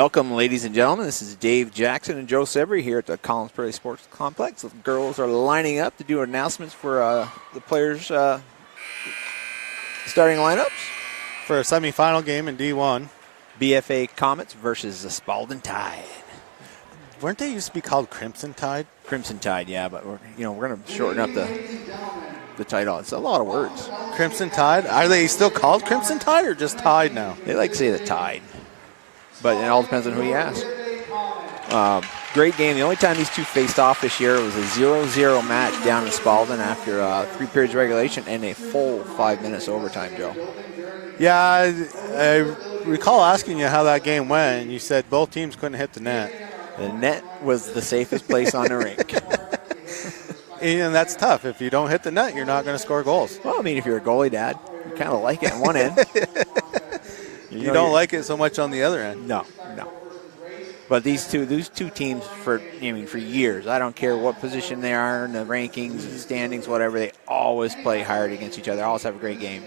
Welcome, ladies and gentlemen. This is Dave Jackson and Joe Severy here at the Collins Prairie Sports Complex. The girls are lining up to do announcements for the players' starting lineups. For a semifinal game in D1. BFA Comets versus the Spaulding Tide. Weren't they used to be called Crimson Tide? Crimson Tide, yeah, but we're going to shorten up the title. It's a lot of words. Crimson Tide? Are they still called Crimson Tide or just Tide now? They like to say the Tide, but it all depends on who you ask. Great game. The only time these two faced off this year was a 0-0 match down in Spaulding after 3 periods regulation and a full 5 minutes overtime, Joe. Yeah, I recall asking you how that game went, and you said both teams couldn't hit the net. The net was the safest place on the rink. And that's tough. If you don't hit the net, you're not going to score goals. Well, I mean, if you're a goalie, Dad, you kind of like it on one end. You don't like it so much on the other end. No. But these two teams for years, I don't care what position they are in the rankings, standings, whatever, they always play hard against each other. Always have a great game.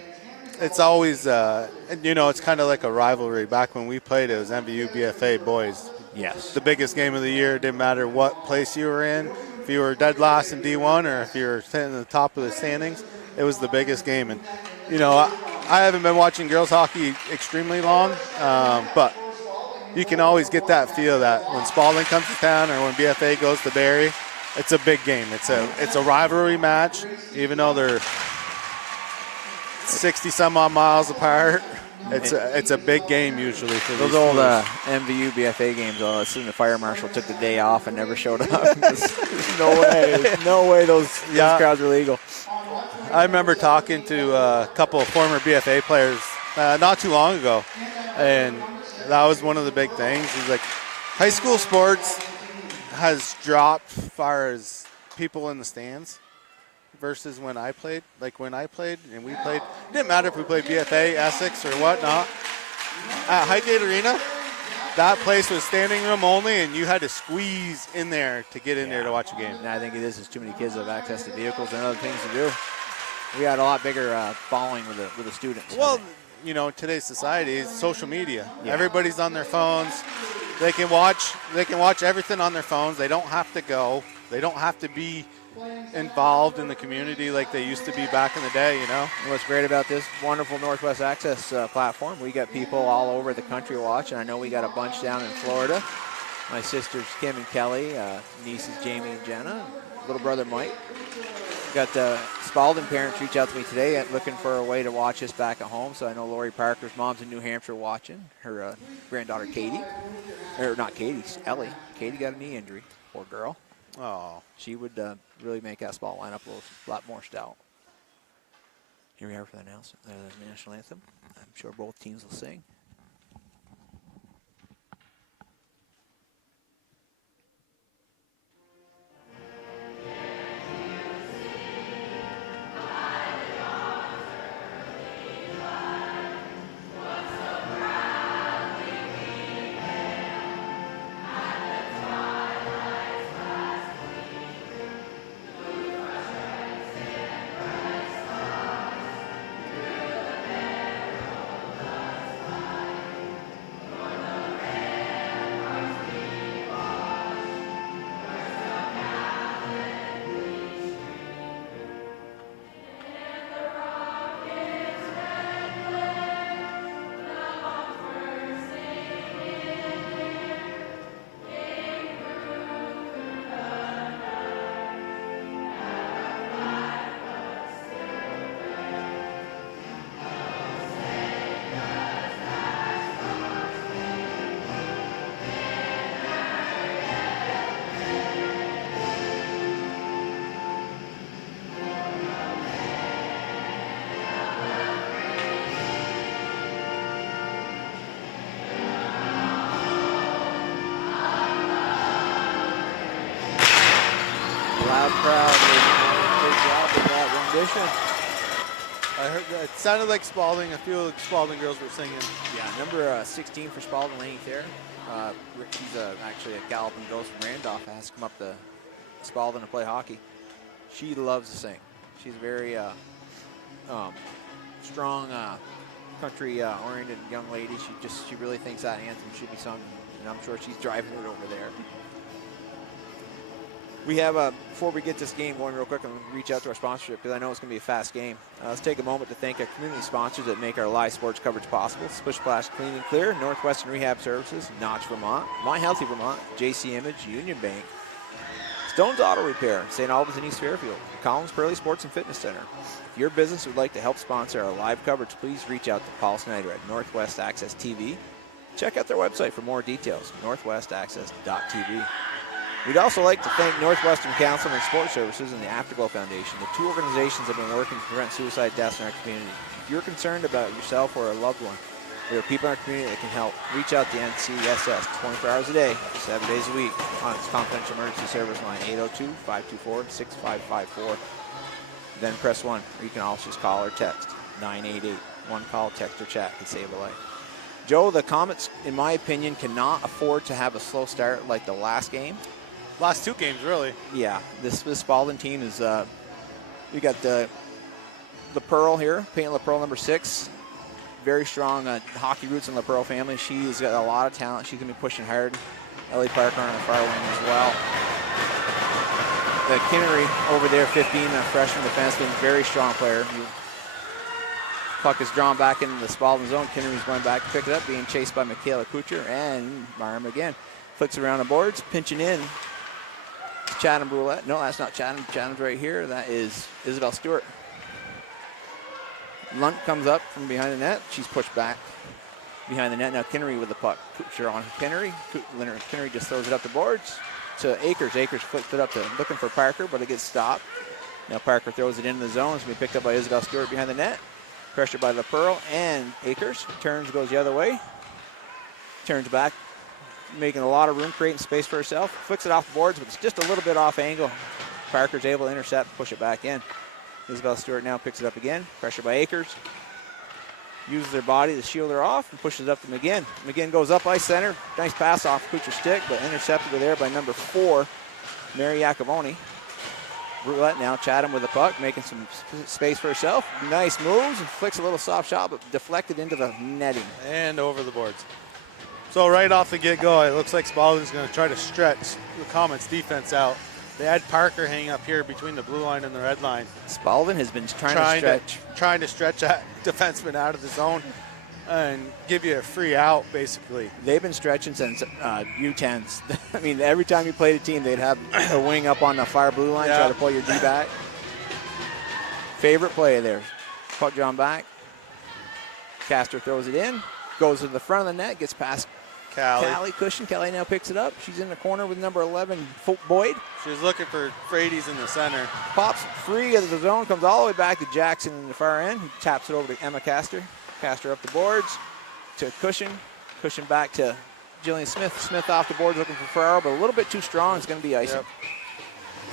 It's always, it's kind of like a rivalry. Back when we played, it was MVU BFA boys. Yes. The biggest game of the year. It didn't matter what place you were in. If you were dead last in D1 or if you were sitting at the top of the standings, it was the biggest game. And, I haven't been watching girls hockey extremely long, but you can always get that feel that when Spaulding comes to town or when BFA goes to Barrie, it's a big game. It's a rivalry match, even though they're 60-some-odd miles apart. It's a big game usually for those old MVU BFA games. The fire marshal took the day off and never showed up. There's no way those crowds are legal. I remember talking to a couple of former BFA players not too long ago, and that was one of the big things. He's like, high school sports has dropped as far as people in the stands versus when I played. Like when I played and we played, it didn't matter if we played BFA, Essex, or whatnot. At Highgate Arena, that place was standing room only, and you had to squeeze in there to get in there to watch a game. And I think it is too many kids have access to vehicles and other things to do. We had a lot bigger following with the students. Well, today's society is social media. Yeah. Everybody's on their phones. They can watch everything on their phones. They don't have to go. They don't have to be involved in the community like they used to be back in the day, And what's great about this wonderful Northwest Access platform, we got people all over the country watching. I know we got a bunch down in Florida. My sisters Kim and Kelly, nieces Jamie and Jenna, little brother Mike. Got Spaulding parents reach out to me today looking for a way to watch us back at home. So I know Lori Parker's mom's in New Hampshire watching. Her granddaughter Katie, or not Katie, Ellie. Katie got a knee injury. Poor girl. Oh, she would really make that Spaulding lineup a lot more stout. Here we are for the national anthem. I'm sure both teams will sing. Loud crowd. Good job with that rendition. I heard that. It sounded like Spaulding. A few Spaulding girls were singing. Yeah, number 16 for Spaulding, Laney Thayer. He's actually a galloping ghost from Randolph. Has come up to Spaulding to play hockey. She loves to sing. She's a very strong, country-oriented young lady. She really thinks that anthem should be sung and I'm sure she's driving it over there. We have, before we get this game going real quick, I'm going to reach out to our sponsorship because I know it's going to be a fast game. Let's take a moment to thank our community sponsors that make our live sports coverage possible. Splish Splash Clean and Clear, Northwestern Rehab Services, Notch, Vermont, My Healthy Vermont, JC Image, Union Bank, Stone's Auto Repair, St. Albans and East Fairfield, Collins Pearly Sports and Fitness Center. If your business would like to help sponsor our live coverage, please reach out to Paul Snyder at Northwest Access TV. Check out their website for more details, northwestaccess.tv. We'd also like to thank Northwestern Council and Sports Services and the Afterglow Foundation. The two organizations have been working to prevent suicide deaths in our community. If you're concerned about yourself or a loved one, there are people in our community that can help. Reach out to NCSS 24 hours a day, 7 days a week on its confidential emergency service line 802-524-6554. Then press 1, or you can also just call or text 988. One call, text, or chat can save a life. Joe, the Comets, in my opinion, cannot afford to have a slow start like the last game. Last 2 games, really. Yeah, this Spaulding team is, we got the Pearl here, Peyton LaPearl, number 6. Very strong hockey roots in the LaPearl family. She's got a lot of talent. She's going to be pushing hard. Ellie Parker on the far wing as well. The Kinnery over there, 15, a freshman defenseman, very strong player. Puck is drawn back into the Spaulding zone. Kinnery's going back to pick it up, being chased by Michaela Kucher, and Marm again. Flicks around the boards, pinching in. Chatham Brulette. No, that's not Chatham. Chatham's right here. That is Isabel Stewart. Lunt comes up from behind the net. She's pushed back behind the net. Now Kinnery with the puck. Kucher on Kinnery. Kinnery just throws it up the boards to Akers. Akers flips it up to looking for Parker, but it gets stopped. Now Parker throws it into the zone. It's going to be picked up by Isabel Stewart behind the net. Pressure by LaPearl and Akers. Turns, goes the other way. Turns back, making a lot of room, creating space for herself. Flicks it off the boards, but it's just a little bit off angle. Parker's able to intercept, push it back in. Isabel Stewart now picks it up again. Pressure by Akers. Uses their body to shield her off and pushes it up to McGinn. McGinn goes up ice center. Nice pass off Kucher's stick, but intercepted there by number 4, Mary Iacovoni. Roulette now, Chatham with the puck, making some space for herself. Nice moves and flicks a little soft shot, but deflected into the netting. And over the boards. So right off the get-go, it looks like Spaulding's going to try to stretch the Comets defense out. They had Parker hanging up here between the blue line and the red line. Spaulding has been trying to stretch that defenseman out of the zone and give you a free out, basically. They've been stretching since U10s. I mean, every time you played a team, they'd have a wing up on the far blue line, try to pull your D back. Favorite play there. Puck drawn back. Castor throws it in, goes to the front of the net, gets past Callie Cushion. Kelly now picks it up. She's in the corner with number 11, Boyd. She's looking for Frady's in the center. Pops free of the zone, comes all the way back to Jackson in the far end, who taps it over to Emma Castor. Castor up the boards to Cushion. Cushion back to Jillian Smith. Smith off the boards looking for Ferraro, but a little bit too strong. It's going to be icing. Yep.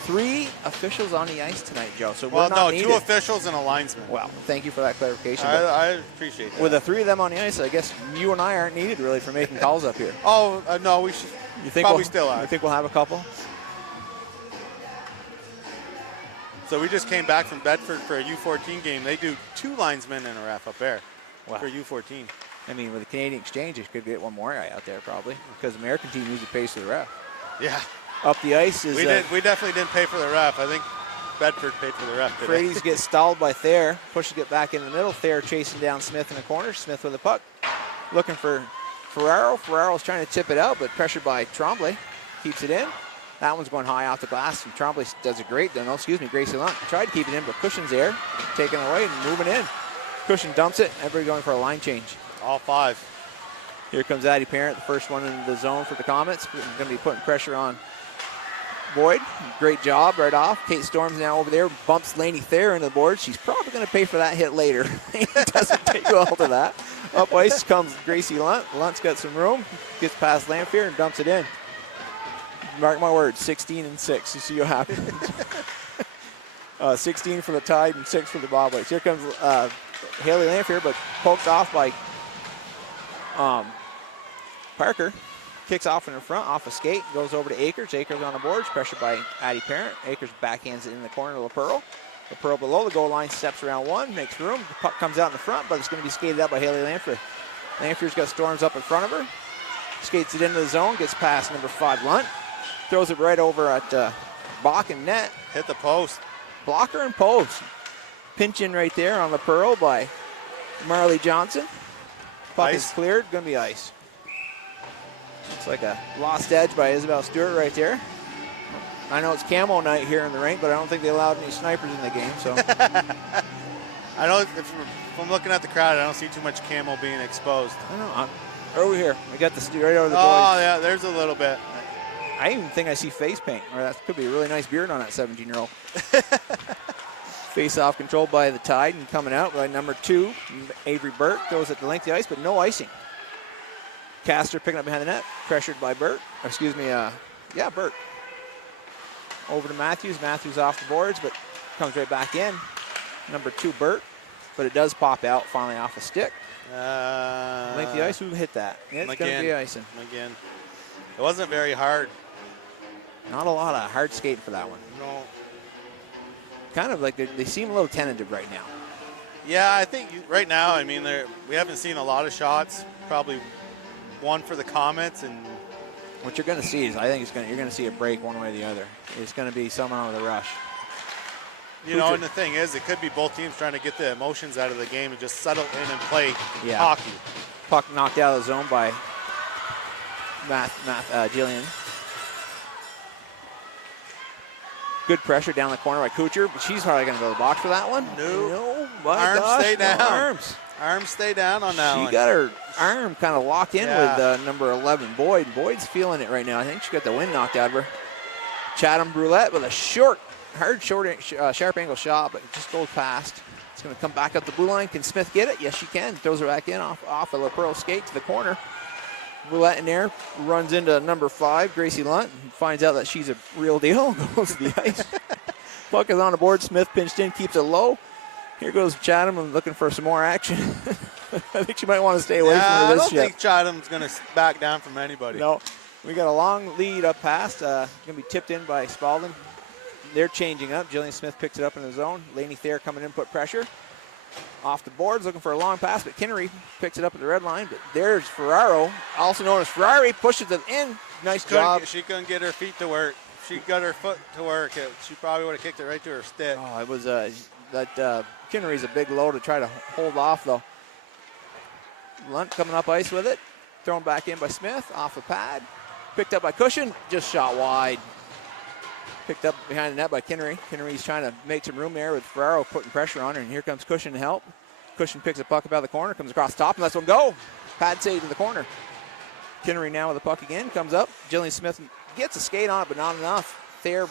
3 officials on the ice tonight, Joe. So well, we're not needed. 2 officials and a linesman. Well, thank you for that clarification. I appreciate that. With the 3 of them on the ice, I guess you and I aren't needed really for making calls up here. Oh, no, we should. You think probably still are. You think we'll have a couple? So we just came back from Bedford for a U14 game. They do 2 linesmen and a ref up there for U14. I mean, with the Canadian Exchange, you could get one more guy out there probably because the American team usually pays for the ref. Yeah. Up the ice is... We definitely didn't pay for the ref. I think Bedford paid for the ref today. Frady's gets stalled by Thayer. Pushes it back in the middle. Thayer chasing down Smith in the corner. Smith with the puck. Looking for Ferraro. Ferraro's trying to tip it out, but pressured by Tremblay. Keeps it in. That one's going high off the glass, and Tremblay does a great... Gracie Lunt tried to keep it in, but Cushion's there. Taking it away and moving in. Cushion dumps it. Everybody going for a line change. All 5. Here comes Addie Parent, the first one in the zone for the Comets. Going to be putting pressure on Boyd. Great job right off. Kate Storm's now over there. Bumps Lainey Thayer into the board. She's probably going to pay for that hit later. Doesn't take well to that. Up ice comes Gracie Lunt. Lunt's got some room. Gets past Lamphere and dumps it in. Mark my words, 16 and 6. You see what happens. 16 for the Tide and 6 for the Bobwhites. Here comes Haley Lamphere, but poked off by Parker. Kicks off in the front, off a skate, goes over to Akers. Akers on the boards, pressured by Addie Parent. Akers backhands it in the corner to LaPearl. LaPearl below the goal line, steps around 1, makes room. The puck comes out in the front, but it's going to be skated out by Haley Lamphere. Lamphere's got Storms up in front of her. skates it into the zone, gets past number 5, Lunt. Throws it right over at Bach and net. Hit the post. Blocker and post. Pinch in right there on the Pearl by Marley Johnson. Puck is cleared, gonna be ice. It's like a lost edge by Isabel Stewart right there. I know it's camo night here in the rink, but I don't think they allowed any snipers in the game, so. I don't, if I'm looking at the crowd, I don't see too much camo being exposed. I don't know. Over here, we got the right over the boys. Oh, yeah, there's a little bit. I even think I see face paint, or that could be a really nice beard on that 17-year-old. Face off controlled by the Tide and coming out by number 2, Avery Burt. Goes at the length of the ice, but no icing. Castor picking up behind the net, pressured by Burt. Or excuse me, Burt. Over to Matthews. Matthews off the boards, but comes right back in. Number 2, Burt. But it does pop out finally off a stick. Length of the ice, who hit that? It's going to be icing. Again. It wasn't very hard. Not a lot of hard skating for that one. No. Kind of like they seem a little tentative right now. Yeah, I think right now, I mean, we haven't seen a lot of shots. Probably one for the Comets, and what you're going to see is, I think you're going to see a break one way or the other. It's going to be someone with a rush. You know, and the thing is, it could be both teams trying to get the emotions out of the game and just settle in and play hockey. Puck knocked out of the zone by Jillian. Good pressure down the corner by Kuchar, but she's probably going to go to the box for that one. No. Arms stay down. Arms. Arms stay down on that one. She got her arm kind of locked in with number 11, Boyd. Boyd's feeling it right now. I think she got the wind knocked out of her. Chatham Brulette with a sharp angle shot, but it just goes past. It's going to come back up the blue line. Can Smith get it? Yes, she can. Throws her back in off a La Pearl skate to the corner. Brulette in there, runs into number 5, Gracie Lunt, and finds out that she's a real deal. Goes to the ice. Puck is on the board. Smith pinched in, keeps it low. Here goes Chatham looking for some more action. I think she might want to stay away from her this I don't think Chatham's going to back down from anybody. No. We got a long lead up past. Going to be tipped in by Spaulding. They're changing up. Jillian Smith picks it up in the zone. Lainey Thayer coming in, put pressure. Off the boards, looking for a long pass, but Kinnery picks it up at the red line. But there's Ferraro, also known as Ferrari, pushes it in. Nice job. She couldn't get her feet to work. She got her foot to work. She probably would have kicked it right to her stick. Oh, it was that Kinnery's a big low to try to hold off, though. Lunt coming up ice with it. Thrown back in by Smith, off the pad. Picked up by Cushion, just shot wide. Picked up behind the net by Kinnery. Kinnery's trying to make some room there with Ferraro putting pressure on her, and here comes Cushion to help. Cushion picks a puck up out of the corner, comes across the top, and lets one go. Pad save in the corner. Kinnery now with the puck again, comes up. Jillian Smith gets a skate on it, but not enough. That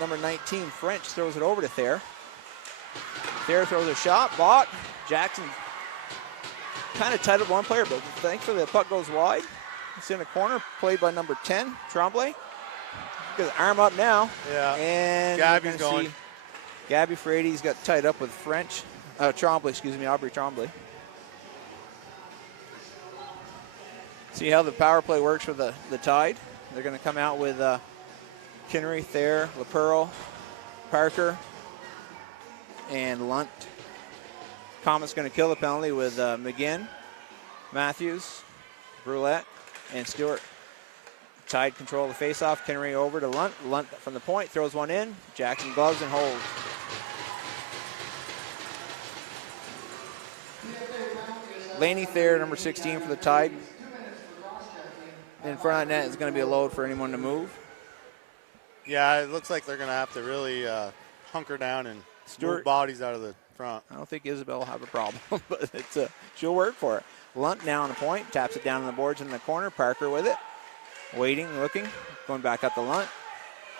number 19, French, throws it over to Thayer. Thayer throws a shot. Bach, Jackson kind of tied up one player, but thankfully the puck goes wide. It's in the corner, played by number 10, Tremblay. Got his arm up now. Yeah. And Gabby's going. Gabby Frady's got tied up with Aubrey Tremblay. See how the power play works for the Tide. They're going to come out with Kinnery, Thayer, LaPearl, Parker, and Lunt. Comet's going to kill the penalty with McGinn, Matthews, Brulette, and Stewart. Tide control the faceoff. Kinnery over to Lunt. Lunt from the point throws one in. Jackson gloves and holds. Lainey Thayer, number 16 for the Tide. In front of the net is going to be a load for anyone to move. Yeah, it looks like they're going to have to really hunker down and move bodies out of the front. I don't think Isabel will have a problem, but she'll work for it. Lunt now on the point, taps it down on the boards in the corner. Parker with it. Waiting, looking, going back up to Lunt.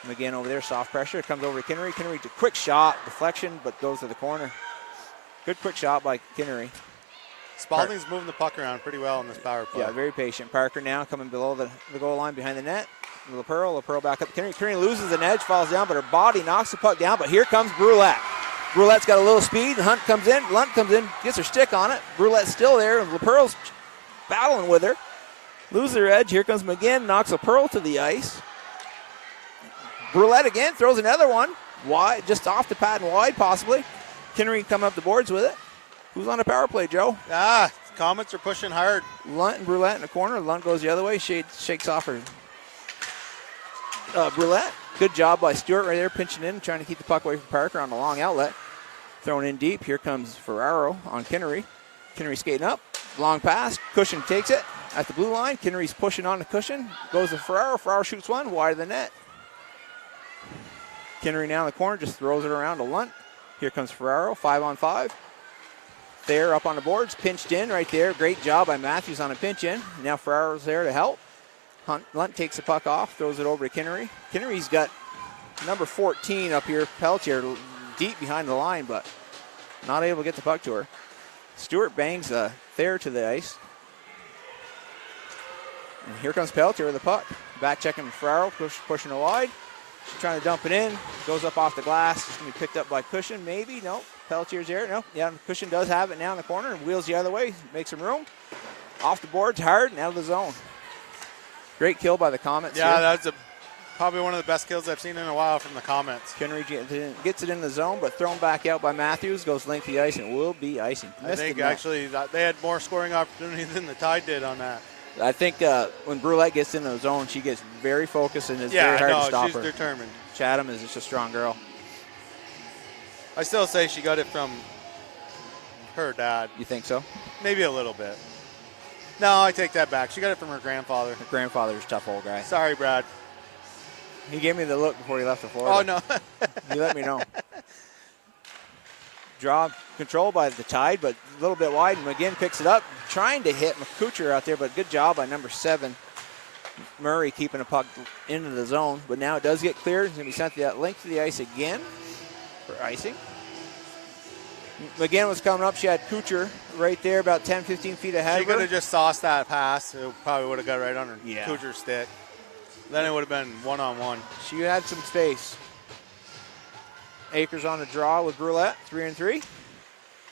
McGinn over there, soft pressure. Comes over to Kinnery. Kinnery, quick shot, deflection, but goes to the corner. Good quick shot by Kinnery. Spaulding's moving the puck around pretty well in this power play. Yeah, very patient. Parker now coming below the goal line behind the net. LaPearl back up to Kinnery. Kinnery loses an edge, falls down, but her body knocks the puck down. But here comes Brulette. Brulette's got a little speed. Hunt comes in. Lunt comes in, gets her stick on it. Brulette's still there, and LaPearl's battling with her. Loses her edge. Here comes McGinn, knocks LaPearl to the ice. Brulette again throws another one. Wide, just off the pad and wide, possibly. Kinnery come up the boards with it. Who's on the power play, Joe? Comets are pushing hard. Lunt and Brulette in the corner. Lunt goes the other way. Shakes off her Brulette. Good job by Stewart right there, pinching in, trying to keep the puck away from Parker on the long outlet. Thrown in deep. Here comes Ferraro on Kinnery. Kinnery skating up. Long pass. Cushion takes it at the blue line. Kinnery's pushing on the cushion. Goes to Ferraro. Ferraro shoots one wide of the net. Kinnery now in the corner, just throws it around to Lunt. Here comes Ferraro, 5-on-5. Thayer up on the boards, pinched in right there. Great job by Matthews on a pinch in. Now Ferraro's there to help. Lunt takes the puck off, throws it over to Kinnery. Kinnery's got number 14 up here, Pelletier, deep behind the line, but not able to get the puck to her. Stewart bangs Thayer to the ice. And here comes Pelletier with the puck. Back checking Ferraro, pushing it wide. She's trying to dump it in. Goes up off the glass. It's going to be picked up by Cushion, maybe. No. Pelletier's there. No. Yeah, Cushion does have it now in the corner and wheels the other way. Makes some room. Off the boards, hard, and out of the zone. Great kill by the Comets. Yeah, here. that's probably one of the best kills I've seen in a while from the Comets. Kinnery gets it in the zone, but thrown back out by Matthews. Goes lengthy ice and will be icing. I think actually they had more scoring opportunities than the Tide did on that. I think when Brulette gets in the zone, she gets very focused and is very hard to stop her. She's determined. Chatham is just a strong girl. I still say she got it from her dad. You think so? Maybe a little bit. No, I take that back. She got it from her grandfather. Her grandfather's a tough old guy. Sorry, Brad. He gave me the look before he left for Florida. Oh, no. He let me know. Draw control by the Tide, but a little bit wide. And McGinn picks it up, trying to hit McCoucher out there, but good job by number 7. Murray keeping the puck into the zone, but now it does get cleared. It's going to be sent to that length to the ice again for icing. McGinn was coming up. She had Couture right there, about 10, 15 feet ahead. She could have just sauced that pass. It probably would have got right on her Yeah. Couture's stick. Then it would have been one-on-one. She had some space. Akers on the draw with Brulette, 3-3.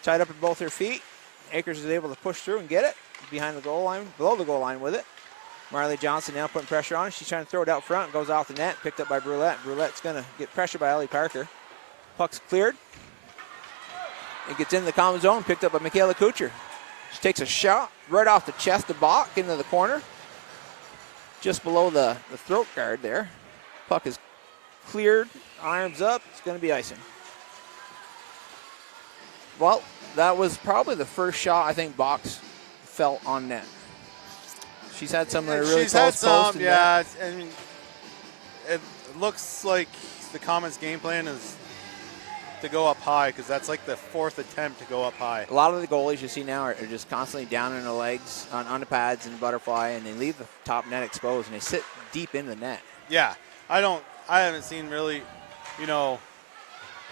Tied up at both her feet. Akers is able to push through and get it behind the goal line, below the goal line with it. Marley Johnson now putting pressure on her. She's trying to throw it out front, goes off the net, picked up by Brulette. Brulette's going to get pressure by Ellie Parker. Puck's cleared. It gets in the common zone, picked up by Michaela Couture. She takes a shot right off the chest of Bach into the corner, just below the throat guard there. Puck is cleared, arms up, it's going to be icing. Well, that was probably the first shot I think Bach's felt on net. She's had some that are really She's close had some, post. yeah. I mean, it looks like the Comets' game plan is to go up high because that's like the 4th attempt to go up high. A lot of the goalies you see now are just constantly down in the legs on the pads and butterfly, and they leave the top net exposed and they sit deep in the net. Yeah, I haven't seen really,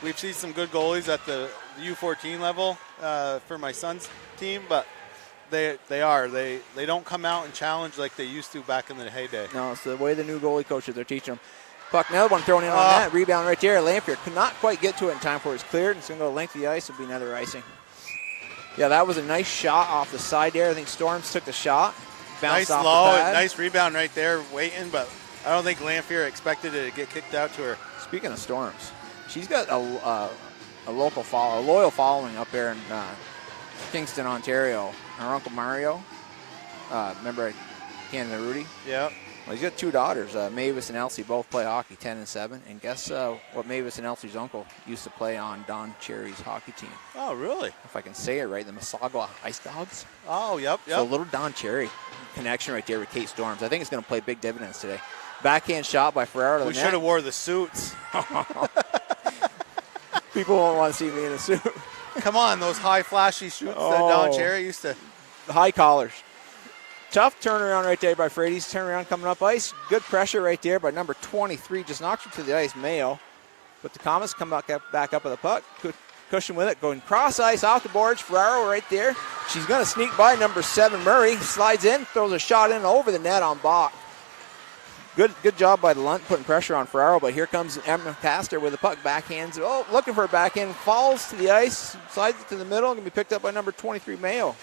we've seen some good goalies at the U14 level for my son's team, but they don't come out and challenge like they used to back in the heyday. No, it's the way the new goalie coaches are teaching them. Puck, another one thrown in on that. Rebound right there. Lampier could not quite get to it in time for it's cleared. It's going to go length of the ice. It'll be another icing. Yeah, that was a nice shot off the side there. I think Storms took the shot. Bounced off the pad. Nice rebound right there, waiting, but I don't think Lampier expected it to get kicked out to her. Speaking of Storms, she's got a loyal following up there in Kingston, Ontario. Her uncle Mario, remember Canada Rudy? Yeah. Well, he's got 2 daughters. Mavis and Elsie both play hockey, 10 and 7. And guess what Mavis and Elsie's uncle used to play on Don Cherry's hockey team? Oh, really? If I can say it right, the Mississauga Ice Dogs. Oh, yep. So a little Don Cherry connection right there with Kate Storms. I think it's going to play big dividends today. Backhand shot by Ferraro to the net. We should have wore the suits. People won't want to see me in a suit. Come on, those high flashy suits that Don Cherry used to. High collars. Tough turnaround right there by Frady's. Turnaround coming up ice. Good pressure right there by number 23. Just knocks her to the ice, Mayo. But the Comets come back up with the puck. Cushion with it. Going cross ice off the boards. Ferraro right there. She's going to sneak by number 7, Murray. Slides in. Throws a shot in over the net on Bach. Good job by the Lunt putting pressure on Ferraro. But here comes Emma Castor with the puck. Backhands. Oh, looking for a backhand. Falls to the ice. Slides it to the middle. Going to be picked up by number 23, Mayo.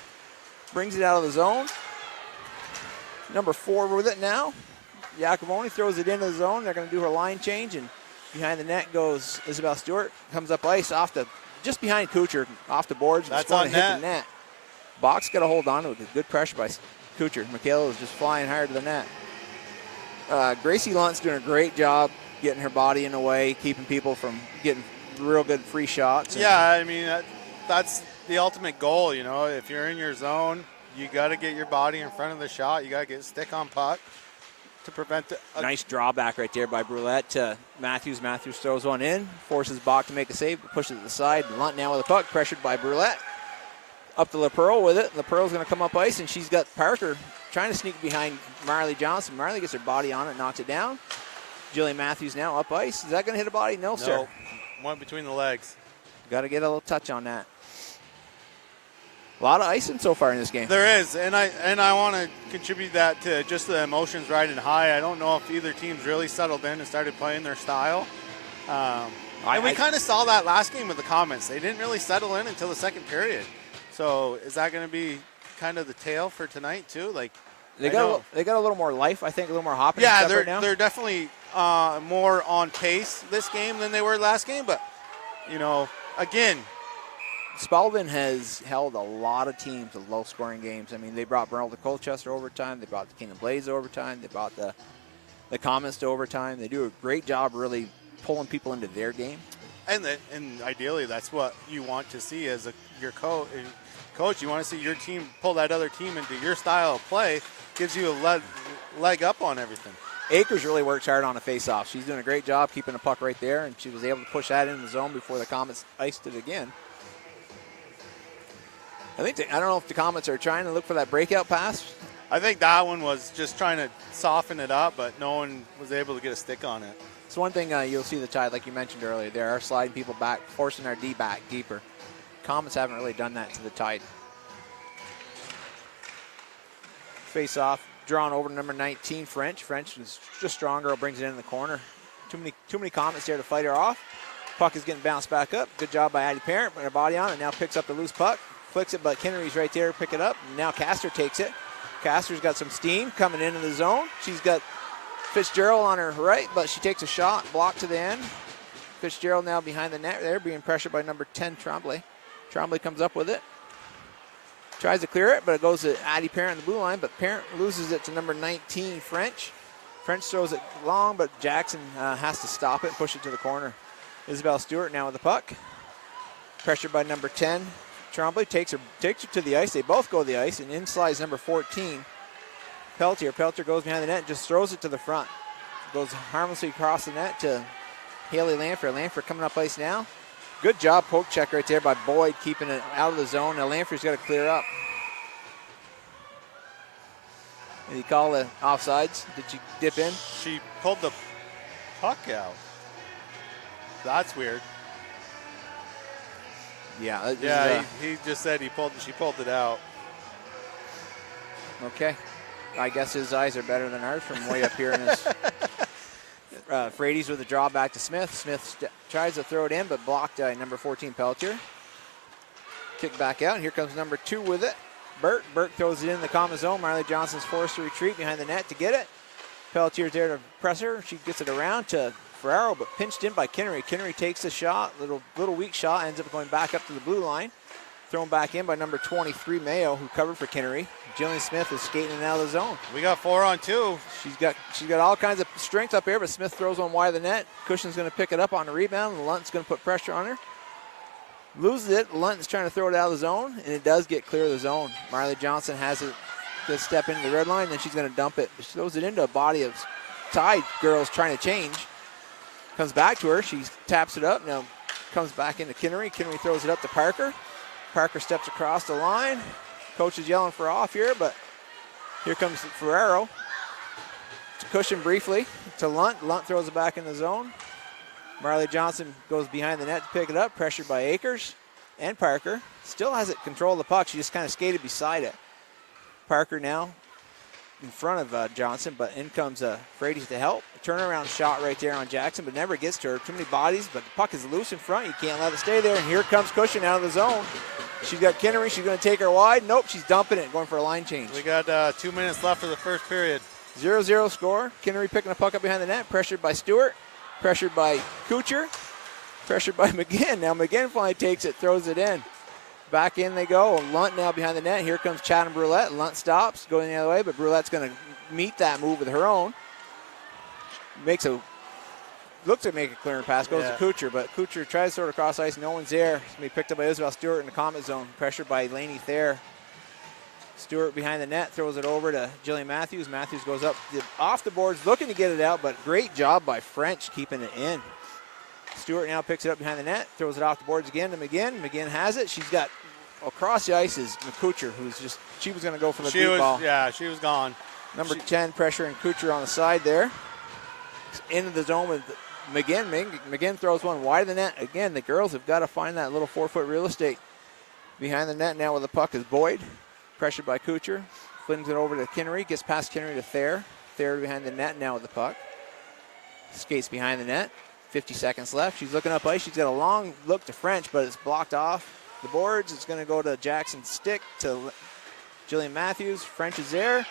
Brings it out of the zone. Number 4 with it now. Iacoboni throws it into the zone. They're going to do her line change, and behind the net goes Isabel Stewart. Comes up ice just behind Couture, off the boards. That's going on to hit net. the net. Box got to hold on to it. Good pressure by Kuchar. Michaela was just flying hard to the net. Gracie Lunt's doing a great job getting her body in the way, keeping people from getting real good free shots. Yeah, I mean, that's the ultimate goal, you know. If you're in your zone, you got to get your body in front of the shot. You got to get stick on puck to prevent the... Nice drawback right there by Brulette to Matthews. Matthews throws one in, forces Bach to make a save, pushes it to the side. Lunt now with the puck, pressured by Brulette. Up to LaPearl with it. LaPearl's going to come up ice, and she's got Parker trying to sneak behind Marley Johnson. Marley gets her body on it, knocks it down. Jillian Matthews now up ice. Is that going to hit a body? No, sir. Went between the legs. Got to get a little touch on that. A lot of icing so far in this game. There is, and I want to contribute that to just the emotions riding high. I don't know if either team's really settled in and started playing their style. And we kind of saw that last game with the Comets. They didn't really settle in until the second period. So is that going to be kind of the tale for tonight too? Like they got a little more life, I think, a little more hopping. Yeah, right now. They're definitely more on pace this game than they were last game. But you know, again, Spaulding has held a lot of teams to low-scoring games. I mean, they brought Bernal to Colchester overtime. They brought the Kingdom Blaze to overtime. They brought the Comets to overtime. They do a great job really pulling people into their game. And ideally, that's what you want to see as your coach. You want to see your team pull that other team into your style of play. Gives you a leg up on everything. Akers really works hard on a face-off. She's doing a great job keeping the puck right there, and she was able to push that in the zone before the Comets iced it again. I don't know if the Comets are trying to look for that breakout pass. I think that one was just trying to soften it up, but no one was able to get a stick on it. It's one thing you'll see the Tide, like you mentioned earlier. They are sliding people back, forcing our D back deeper. Comets haven't really done that to the Tide. Face off, drawn over to number 19, French. French is just stronger, brings it in the corner. Too many Comets there to fight her off. Puck is getting bounced back up. Good job by Addie Parent, putting her body on it. Now picks up the loose puck. Flicks it, but Kinnery's right there, pick it up. Now Castor takes it. Castor's got some steam coming into the zone. She's got Fitzgerald on her right, but she takes a shot, blocked to the end. Fitzgerald now behind the net there, being pressured by number 10, Tremblay. Tremblay comes up with it. Tries to clear it, but it goes to Addie Parent in the blue line, but Parent loses it to number 19, French. French throws it long, but Jackson has to stop it and push it to the corner. Isabel Stewart now with the puck. Pressured by number 10. Tremblay takes her to the ice. They both go to the ice, and in slides number 14, Peltier. Peltier goes behind the net and just throws it to the front. Goes harmlessly across the net to Haley Lanford. Lanford coming up ice now. Good job poke check right there by Boyd, keeping it out of the zone. Now Lanford's got to clear up. Did he call the offsides? Did she dip in? She pulled the puck out. That's weird. Yeah, he just said she pulled it out. Okay. I guess his eyes are better than ours from way up here in his. Frady's with a draw back to Smith. Smith tries to throw it in, but blocked by number 14, Peltier. Kick back out, and here comes number 2 with it. Burke throws it in the common zone. Marley Johnson's forced to retreat behind the net to get it. Peltier's there to press her. She gets it around to Ferraro, but pinched in by Kinnery. Kinnery takes the shot, little weak shot, ends up going back up to the blue line. Thrown back in by number 23, Mayo, who covered for Kinnery. Jillian Smith is skating in and out of the zone. We got 4-on-2. She's got all kinds of strength up here, but Smith throws one wide of the net. Cushion's going to pick it up on the rebound, and Lunt's going to put pressure on her. Loses it. Lunt's trying to throw it out of the zone, and it does get clear of the zone. Marley Johnson has it to step into the red line, then she's going to dump it. She throws it into a body of Tide girls trying to change. Comes back to her. She taps it up. Now comes back into Kinnery. Kinnery throws it up to Parker. Parker steps across the line. Coach is yelling for off here, but here comes Ferraro. To Cushion briefly to Lunt. Lunt throws it back in the zone. Marley Johnson goes behind the net to pick it up. Pressured by Akers and Parker. Still has it control of the puck. She just kind of skated beside it. Parker now in front of Johnson, but in comes Frady's to help. A turnaround shot right there on Jackson, but never gets to her. Too many bodies, but the puck is loose in front. You can't let it stay there, and here comes Cushion out of the zone. She's got Kinnery. She's going to take her wide. Nope, she's dumping it, going for a line change. We got 2 minutes left of the first period. 0-0 score. Kinnery picking the puck up behind the net, pressured by Stewart, pressured by Kuchar, pressured by McGinn. Now McGinn finally takes it, throws it in. Back in they go. Lunt now behind the net. Here comes Chatham Brulette. Lunt stops, going the other way, but Brulette's going to meet that move with her own. Looks to make a clearing pass, goes to Kuchar, but Kuchar tries to sort of cross ice. No one's there. It's going to be picked up by Isabel Stewart in the Comet zone. Pressured by Lainey Thayer. Stewart behind the net, throws it over to Jillian Matthews. Matthews goes up off the boards, looking to get it out, but great job by French keeping it in. Stewart now picks it up behind the net, throws it off the boards again to McGinn. McGinn has it. She's got across the ice is Kuchar, she was going to go for the deep ball. Yeah, she was gone. Number 10 pressure and Kuchar on the side there. Into the zone with McGinn. McGinn throws one wide of the net. Again, the girls have got to find that little 4-foot real estate. Behind the net now with the puck is Boyd. Pressured by Kuchar. Flings it over to Kinnery. Gets past Kinnery to Thayer. Thayer behind the net now with the puck. Skates behind the net. 50 seconds left. She's looking up ice. She's got a long look to French, but it's blocked off the boards. It's going to go to Jackson's stick to Jillian Matthews. French is there.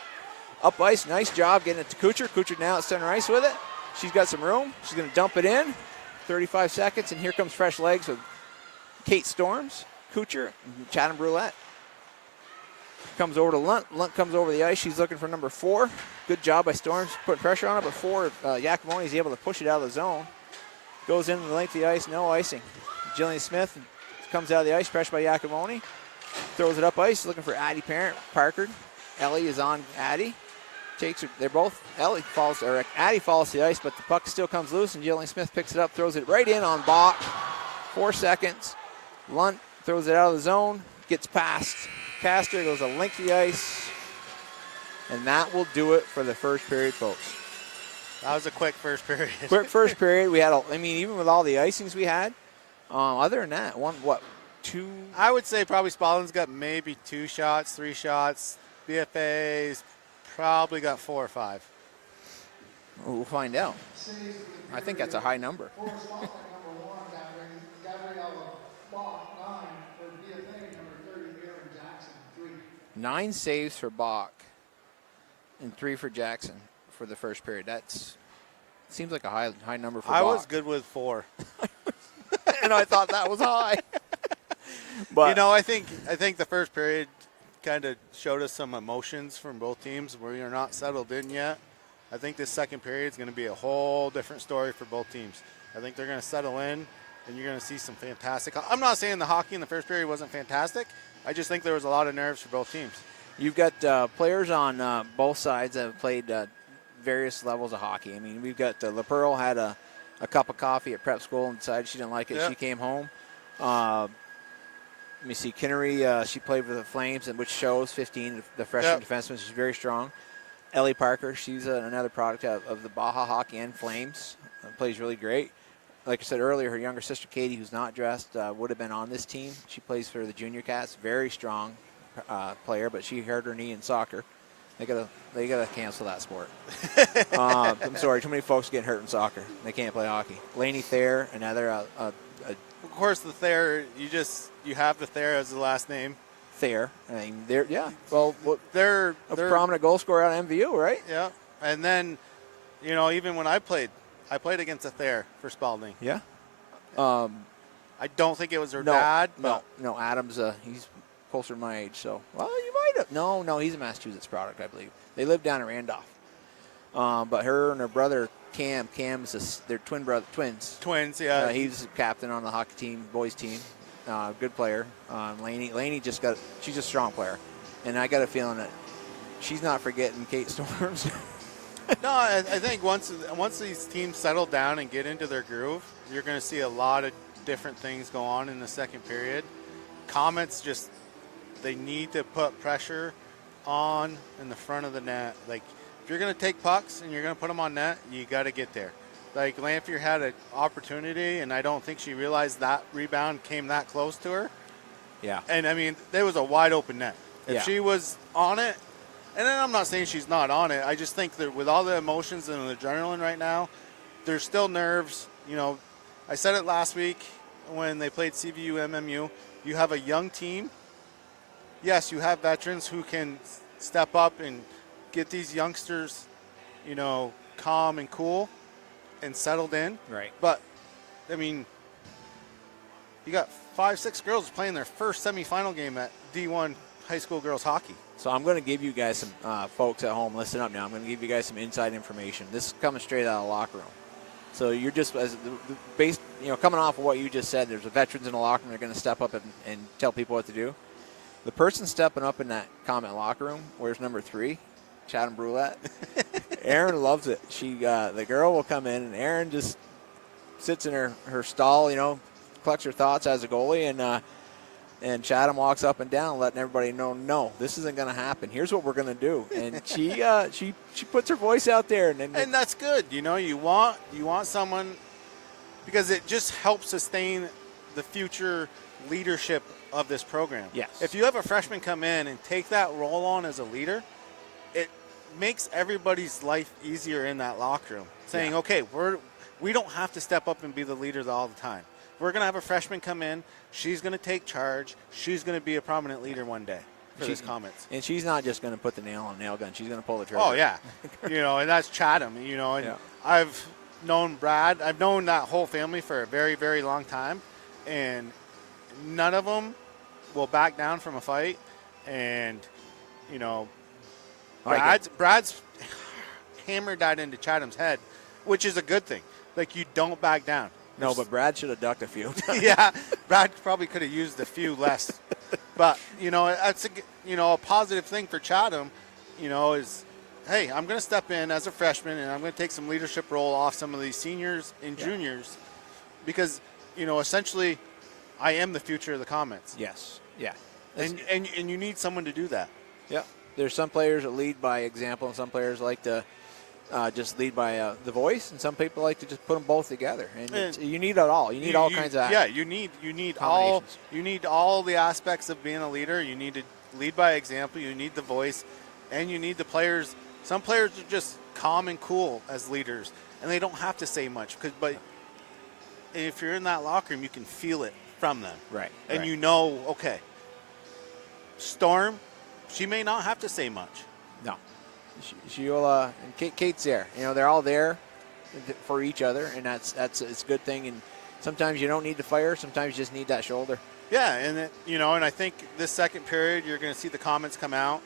Up ice. Nice job getting it to Kuchar. Kuchar now at center ice with it. She's got some room. She's going to dump it in. 35 seconds, and here comes fresh legs with Kate Storms, Kuchar, and Chatham Brulette. Comes over to Lunt. Lunt comes over the ice. She's looking for number 4. Good job by Storms, putting pressure on it, but 4, Yakimoni is able to push it out of the zone. Goes into the length of the ice, no icing. Jillian Smith comes out of the ice, pressure by Yakimoni. Throws it up ice, looking for Addie Parker. Ellie is on Addie. Takes her, Addie falls to the ice, but the puck still comes loose, and Jillian Smith picks it up, throws it right in on Bach. 4 seconds. Lunt throws it out of the zone, gets past Castor, goes a length of the ice, and that will do it for the first period, folks. That was a quick first period. Quick first period. We had, even with all the icings we had, other than that, 2? I would say probably Spaulding's got maybe 2 shots, 3 shots. BFA's probably got 4 or 5. We'll find out. I think that's a high number. 9 saves for Bach and 3 for Jackson for the first period. Seems like a high number for Bach. I was good with 4. And I thought that was high. But I think the first period kind of showed us some emotions from both teams where you're not settled in yet. I think this second period is going to be a whole different story for both teams. I think they're going to settle in, and you're going to see some fantastic. I'm not saying the hockey in the first period wasn't fantastic. I just think there was a lot of nerves for both teams. You've got players on both sides that have played various levels of hockey. We've got La Pearl had a cup of coffee at prep school and decided she didn't like it. Yep. She came home. Let me see, Kinnery, she played for the Flames, which shows 15, the freshman defenseman. She's very strong. Ellie Parker, she's another product of the Baja Hockey and Flames. Plays really great. Like I said earlier, her younger sister, Katie, who's not dressed, would have been on this team. She plays for the Junior Cats. Very strong player, but she hurt her knee in soccer. They gotta cancel that sport. I'm sorry, too many folks get hurt in soccer. They can't play hockey. Lainey Thayer, another of course, the Thayer, you have the Thayer as the last name. Thayer. They're a prominent goal scorer out of MVU, right? Yeah. And then, even when I played against a Thayer for Spaulding. Yeah. I don't think it was her dad. No, Adam's he's closer to my age, so you might have. No, he's a Massachusetts product, I believe. They live down in Randolph. But her and her brother Cam's they're twins. Twins, yeah. He's captain on the hockey team, boys team. Good player. Lainey she's a strong player. And I got a feeling that she's not forgetting Kate Storms. No, I think once these teams settle down and get into their groove, you're going to see a lot of different things go on in the second period. Comets they need to put pressure on in the front of the net. Like, if you're going to take pucks and you're going to put them on net, you got to get there. Like, Lanphier had an opportunity, and I don't think she realized that rebound came that close to her. Yeah. And, there was a wide open net. If she was on it, and then I'm not saying she's not on it. I just think that with all the emotions and the adrenaline right now, there's still nerves. I said it last week when they played CVU MMU. You have a young team. Yes, you have veterans who can step up and get these youngsters, calm and cool and settled in. Right. But, you got 5, 6 girls playing their first semifinal game at D1 high school girls hockey. So I'm going to give you guys some, folks at home, listen up now. I'm going to give you guys some inside information. This is coming straight out of the locker room. So you're just, based, coming off of what you just said, there's a veterans in the locker room. They're going to step up and tell people what to do. The person stepping up in that Comet locker room, where's number 3? Chatham Brulette. Erin loves it. The girl will come in, and Erin just sits in her stall, collects her thoughts as a goalie, and Chatham walks up and down, letting everybody know, no, this isn't going to happen. Here's what we're going to do. And she puts her voice out there, and that's good. You want someone, because it just helps sustain the future leadership of this program. Yes. If you have a freshman come in and take that role on as a leader, it makes everybody's life easier in that locker room. Saying, okay, we don't have to step up and be the leaders all the time. We're going to have a freshman come in. She's going to take charge. She's going to be a prominent leader one day for these Comets. And she's not just going to put the nail on the nail gun. She's going to pull the trigger. Oh, yeah. And that's Chatham, and I've known Brad. I've known that whole family for a very, very long time, and none of them will back down from a fight. And, Brad's hammered that into Chatham's head, which is a good thing. Like, you don't back down. No, but Brad should have ducked a few. Yeah, Brad probably could have used a few less. But, that's a positive thing for Chatham, is, hey, I'm going to step in as a freshman, and I'm going to take some leadership role off some of these seniors and juniors because, essentially I am the future of the Comets. Yes, yeah. And you need someone to do that. Yeah. There's some players that lead by example, and some players like to just lead by the voice, and some people like to just put them both together. And you need it all. You need all kinds of you need all the aspects of being a leader. You need to lead by example. You need the voice, and you need the players. Some players are just calm and cool as leaders, and they don't have to say much. But if you're in that locker room, you can feel it from them. Right. And okay, Storm, she may not have to say much. No. She'll and Kate's there. They're all there for each other, and it's a good thing. And sometimes you don't need to fire. Sometimes you just need that shoulder. Yeah, and and I think this second period you're going to see the Comets come out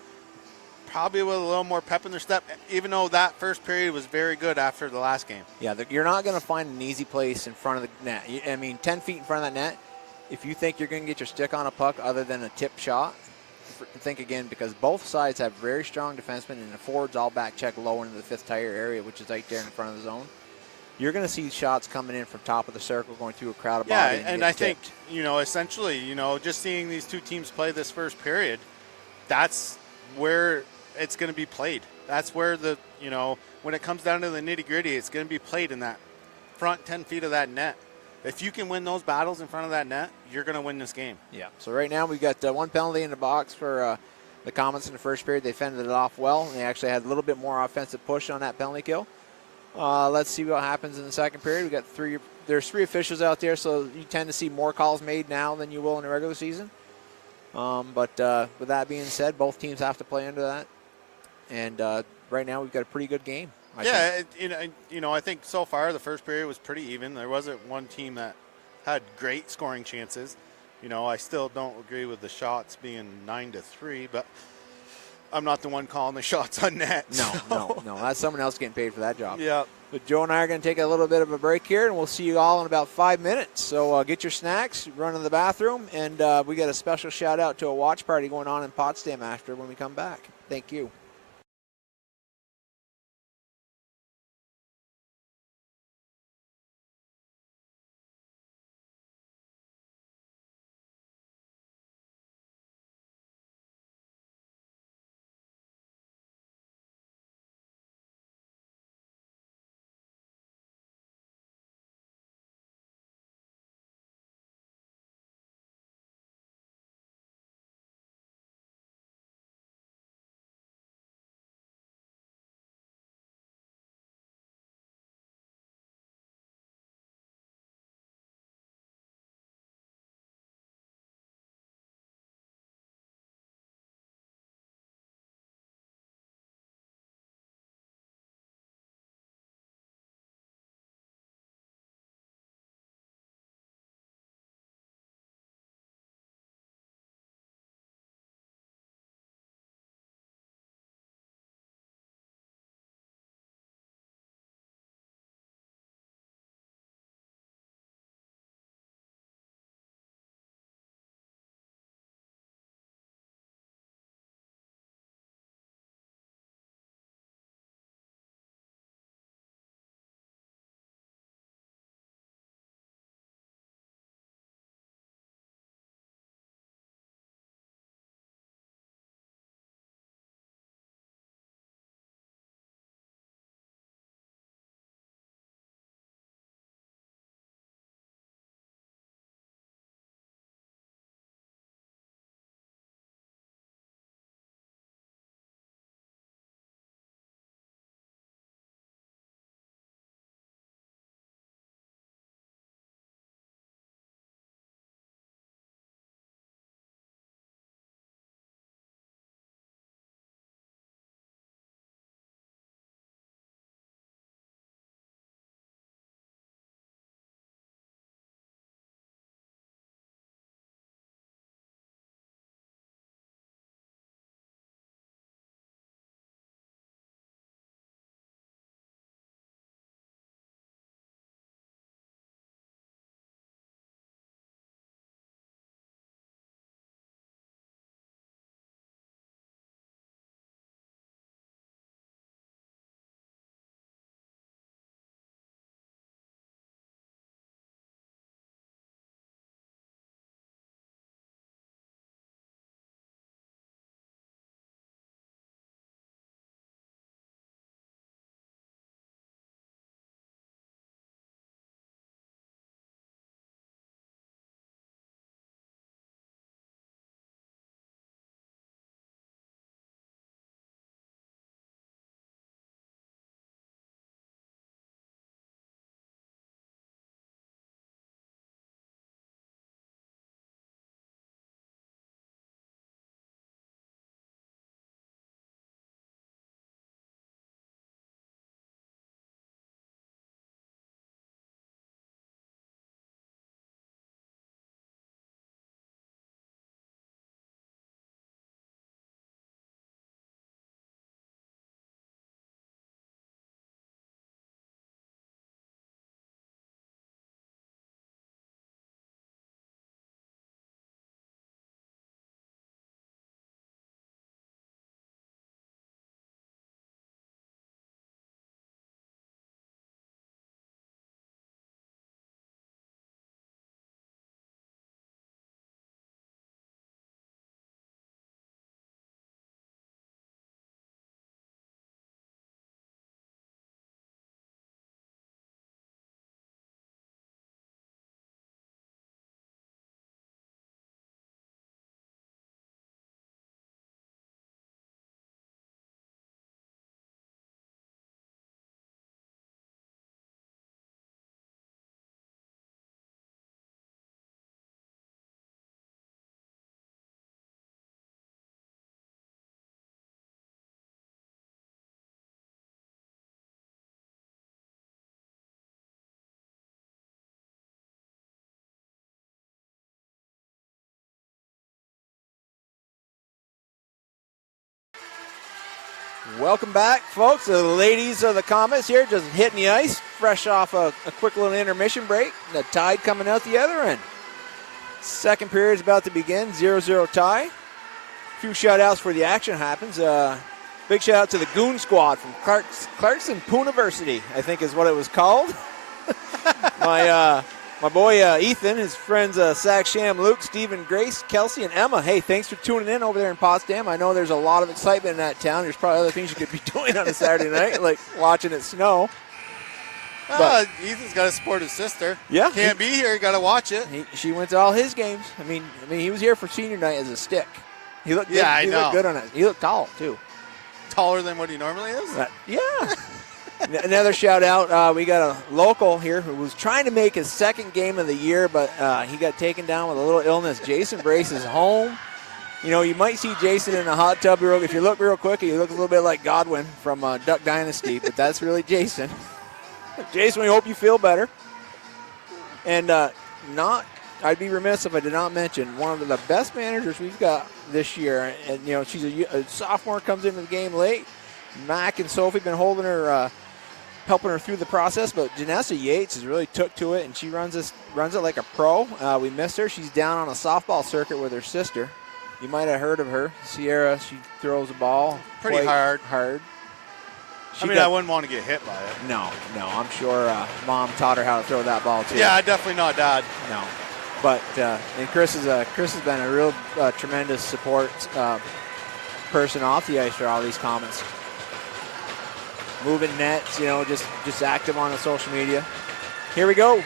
probably with a little more pep in their step, even though that first period was very good after the last game. Yeah, you're not going to find an easy place in front of the net. 10 feet in front of that net, if you think you're going to get your stick on a puck other than a tip shot, think again, because both sides have very strong defensemen, and the forwards all back check low into the fifth tire area, which is right there in front of the zone. You're going to see shots coming in from top of the circle going through a crowd of body. Yeah, and I think, essentially, just seeing these two teams play this first period, that's where it's going to be played. That's where when it comes down to the nitty-gritty, it's going to be played in that front 10 feet of that net. If you can win those battles in front of that net, you're going to win this game. Yeah. So right now we've got one penalty in the box for the Comets in the first period. They fended it off well, and they actually had a little bit more offensive push on that penalty kill. Let's see what happens in the second period. We got there's 3 officials out there, so you tend to see more calls made now than you will in the regular season. But with that being said, both teams have to play into that. And right now we've got a pretty good game. I think so far the first period was pretty even. There wasn't one team that had great scoring chances. I still don't agree with the shots being 9-3, but I'm not the one calling the shots on net. No. That's someone else getting paid for that job. Yeah. But Joe and I are going to take a little bit of a break here, and we'll see you all in about 5 minutes. So get your snacks, run to the bathroom, and we got a special shout-out to a watch party going on in Potsdam after when we come back. Thank you. Welcome back, folks. The ladies of the Comets here just hitting the ice, fresh off a quick little intermission break. The Tide coming out the other end. Second period is about to begin, 0-0 tie. A few shout-outs for the action happens. Big shout-out to the Goon Squad from Clarkson Pooniversity, I think is what it was called. My boy Ethan, his friends Zach, Sham, Luke, Stephen, Grace, Kelsey, and Emma. Hey, thanks for tuning in over there in Potsdam. I know there's a lot of excitement in that town. There's probably other things you could be doing on a Saturday night, like watching it snow. But Ethan's got to support his sister. Yeah, can't be here. Got to watch it. She went to all his games. I mean, he was here for senior night as a stick. He looked good. He looked good on it. He looked tall too. Taller than what he normally is. Yeah. Another shout out. We got a local here who was trying to make his second game of the year, but he got taken down with a little illness. Jason Brace is home. You know, you might see Jason in a hot tub. If you look real quick, he looks a little bit like Godwin from Duck Dynasty, but that's really Jason. Jason, we hope you feel better. And I'd be remiss if I did not mention one of the best managers we've got this year. And, you know, she's a sophomore, comes into the game late. Mac and Sophie been holding her, helping her through the process, but Janessa Yates has really took to it, and she runs it like a pro. We missed her. She's down on a softball circuit with her sister. You might have heard of her. Sierra, she throws a ball. Pretty hard. I wouldn't want to get hit by it. No. I'm sure Mom taught her how to throw that ball, too. Yeah, definitely not Dad. No. But and Chris has been a real tremendous support person off the ice for all these Comets. Moving nets, you know, just active on the social media. Here we go.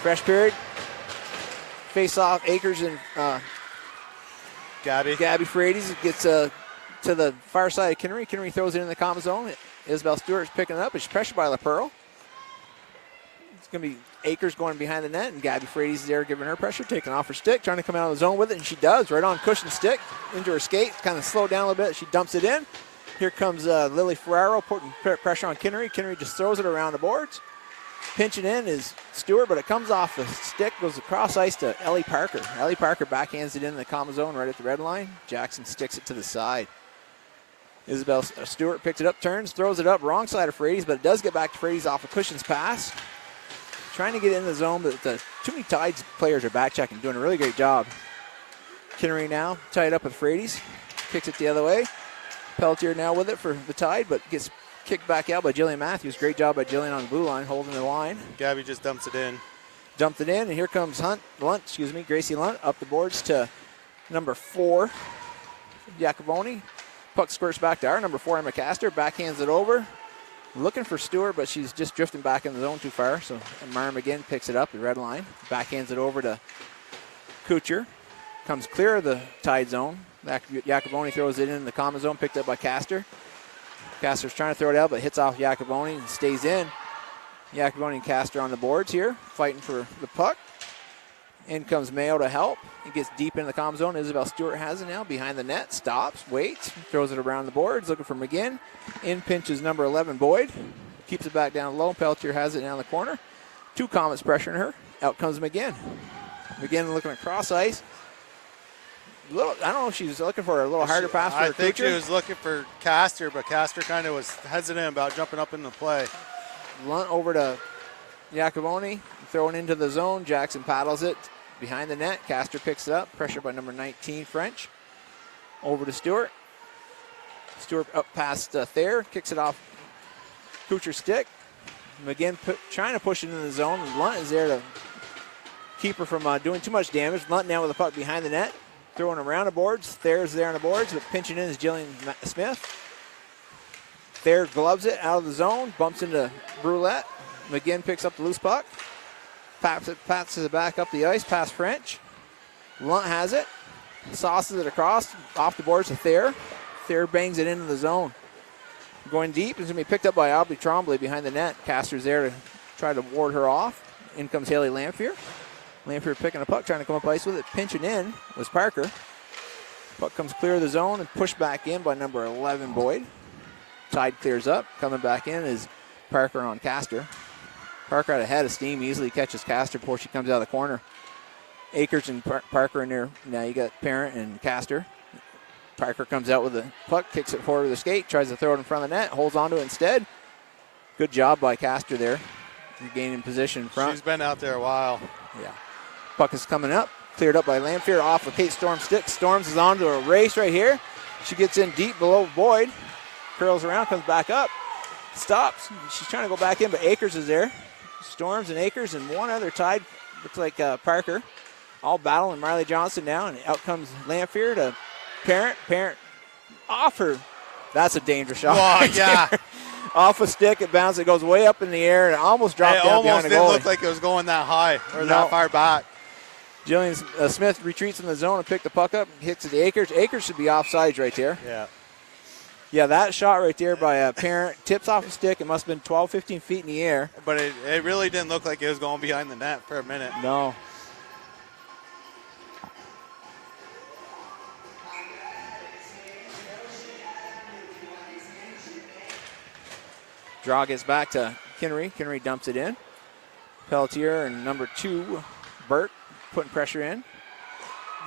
Fresh period. Face off, Akers and Gabby Frates gets to the far side of Kinnery. Kinnery throws it in the common zone. Isabel Stewart's picking it up. It's pressured by LaPearl. It's going to be Akers going behind the net, and Gabby Frates there giving her pressure, taking off her stick, trying to come out of the zone with it, and she does. Right on cushion stick, into her skate, kind of slowed down a little bit. She dumps it in. Here comes Lily Ferraro putting pressure on Kinnery. Kinnery just throws it around the boards. Pinching in is Stewart, but it comes off the stick, goes across ice to Ellie Parker. Ellie Parker backhands it in the common zone right at the red line. Jackson sticks it to the side. Isabel Stewart picks it up, turns, throws it up, wrong side of Frates, but it does get back to Frates off of Cushion's pass. Trying to get in the zone, but too many Tides players are back checking, doing a really great job. Kinnery now tied up with Frates, kicks it the other way. Pelletier now with it for the Tide, but gets kicked back out by Jillian Matthews. Great job by Jillian on the blue line, holding the line. Gabby just dumps it in. Dumped it in, and here comes Gracie Lunt up the boards to number 4, Jacoboni. Puck squirts back to our number 4, Emma Castor. Backhands it over. Looking for Stewart, but she's just drifting back in the zone too far. So Mara McGinn picks it up, the red line. Backhands it over to Kucher. Comes clear of the Tide zone. Jacoboni throws it in the common zone, picked up by Castor. Castor's trying to throw it out, but hits off Jacoboni and stays in. Jacoboni and Castor on the boards here, fighting for the puck. In comes Mayo to help. He gets deep into the comm zone. Isabel Stewart has it now behind the net. Stops, waits, throws it around the boards, looking for McGinn. In pinches number 11, Boyd. Keeps it back down low. Pelletier has it down the corner. 2 Comets pressuring her. Out comes McGinn. McGinn looking across ice. I don't know if she was looking for a little harder pass for her. I think she was looking for Castor, but Castor kind of was hesitant about jumping up in the play. Lunt over to Jacoboni, throwing into the zone. Jackson paddles it behind the net. Castor picks it up. Pressure by number 19, French. Over to Stewart. Stewart up past Thayer. Kicks it off Kucher's stick. McGinn trying to push it into the zone. Lunt is there to keep her from doing too much damage. Lunt now with the puck behind the net. Throwing around the boards. Thayer's there on the boards, but pinching in is Jillian Smith. Thayer gloves it out of the zone. Bumps into Brulette. McGinn picks up the loose puck. Passes it back up the ice past French. Lunt has it. Sauces it across, off the boards to Thayer. Thayer bangs it into the zone. Going deep, it's going to be picked up by Aubrey Trombley behind the net. Castor's there to try to ward her off. In comes Haley Lamphere. Lamphere picking a puck, trying to come up ice with it. Pinching in was Parker. Puck comes clear of the zone and pushed back in by number 11, Boyd. Tide clears up. Coming back in is Parker on Castor. Parker had a head of steam, easily catches Castor before she comes out of the corner. Akers and Parker in there. Now you got Parent and Castor. Parker comes out with the puck, kicks it forward with the skate, tries to throw it in front of the net, holds on to it instead. Good job by Castor there, regaining position in front. She's been out there a while. Yeah. Puck is coming up, cleared up by Lanfear off of Kate Storm's stick. Storms is on to a race right here. She gets in deep below Boyd, curls around, comes back up, stops. She's trying to go back in, but Akers is there. Storms and Akers and one other tied. Looks like Parker. All battling Marley Johnson now, and out comes Lanfear to Parent. Parent off her. That's a dangerous shot. Wow, right yeah. there. Off a stick, it bounces, it goes way up in the air, and it almost dropped down behind the goalie. It almost didn't look like it was going that high or that far back. Jillian Smith retreats in the zone and pick the puck up and hits it to Akers. Akers should be offsides right there. Yeah. Yeah, that shot right there by Parent tips off a stick. It must have been 12, 15 feet in the air. But it really didn't look like it was going behind the net for a minute. No. Draw gets back to Kinnery. Kinnery dumps it in. Pelletier and number 2, Burke, putting pressure in.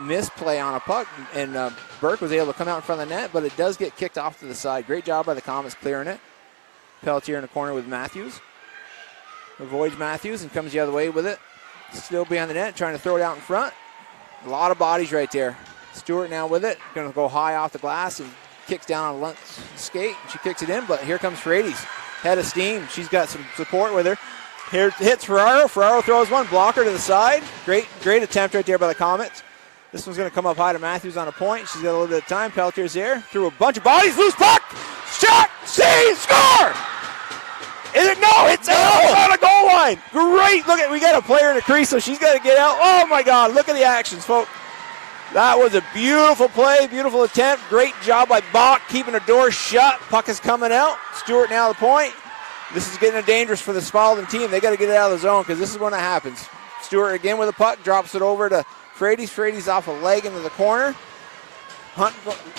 Misplay on a puck, and Burke was able to come out in front of the net, but it does get kicked off to the side. Great job by the Comets clearing it. Pelletier in the corner with Matthews. Avoids Matthews and comes the other way with it. Still behind the net, trying to throw it out in front. A lot of bodies right there. Stewart now with it. Going to go high off the glass and kicks down on Lunt's skate. She kicks it in, but here comes Frades. Head of steam. She's got some support with her. Here hits Ferraro. Ferraro throws one. Blocker to the side. Great attempt right there by the Comets. This one's going to come up high to Matthews on a point. She's got a little bit of time. Pelletier's there. Through a bunch of bodies. Loose puck. Shot. Save. Score. Is it? No. It's on a goal line. Great. Look at, we got a player in the crease, so she's got to get out. Oh, my God. Look at the actions, folks. That was a beautiful play, beautiful attempt. Great job by Bach keeping the door shut. Puck is coming out. Stewart now the point. This is getting dangerous for the Spaulding team. They got to get it out of the zone because this is when it happens. Stewart again with the puck, drops it over to Frades. Frades off a leg into the corner.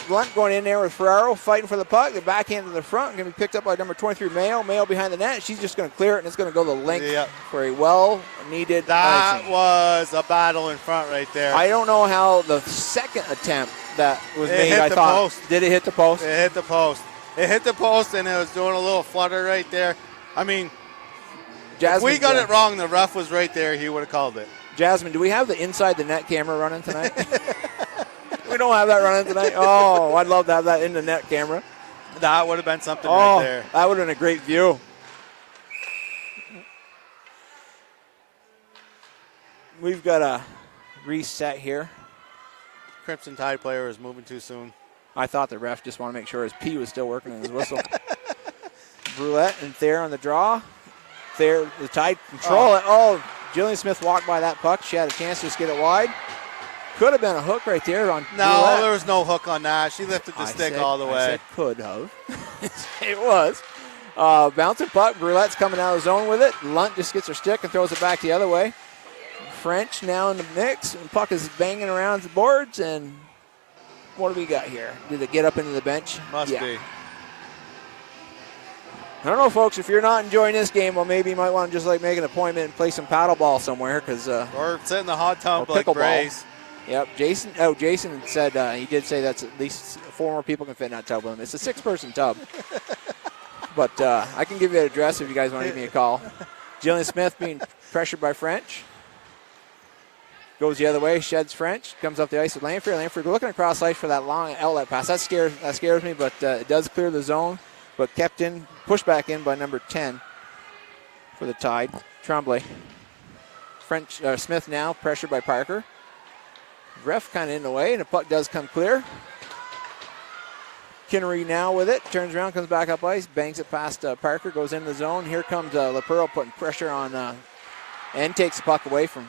Blunt going in there with Ferraro, fighting for the puck. The backhand to the front, going to be picked up by number 23, Mayo. Mayo behind the net. She's just going to clear it, and it's going to go the length for a well-needed That icing. was a battle in front right there. I don't know how the second attempt that was It made, hit I the thought. post. Did it hit the post? It hit the post. It hit the post, and it was doing a little flutter right there. I mean, if we got it wrong, the ref was right there. He would have called it. Jasmine, do we have the inside the net camera running tonight? We don't have that running tonight. Oh, I'd love to have that in the net camera. That would have been something right there. That would have been a great view. We've got a reset here. Crimson Tide player is moving too soon. I thought the ref just wanted to make sure his P was still working in his whistle. Brulette and Thayer on the draw. Thayer, the Tide control it. Oh, Jillian Smith walked by that puck. She had a chance to just get it wide. Could have been a hook right there on No, Brulette. there was no hook on that. She lifted the stick all the way. I said could have. It was. Bouncing puck. Brulette's coming out of the zone with it. Lunt just gets her stick and throws it back the other way. French now in the mix. And puck is banging around the boards. And what do we got here? Did it get up into the bench? Must be. I don't know, folks. If you're not enjoying this game, well, maybe you might want to just like make an appointment and play some paddle ball somewhere, because or sit in the hot tub like pickleball. Brace. Yep, Jason said he did say that's at least 4 more people can fit in that tub with him. It's a 6-person tub. But I can give you an address if you guys want to give me a call. Jillian Smith being pressured by French. Goes the other way, sheds French, comes up the ice with Lanford. Lanford looking across ice for that long outlet pass. That scares me, but it does clear the zone. But kept in, pushed back in by number 10 for the Tide, Tremblay. Smith now pressured by Parker. Ref kind of in the way, and the puck does come clear. Kinnery now with it, turns around, comes back up ice, bangs it past Parker, goes in the zone. Here comes LaPearl putting pressure on and takes the puck away from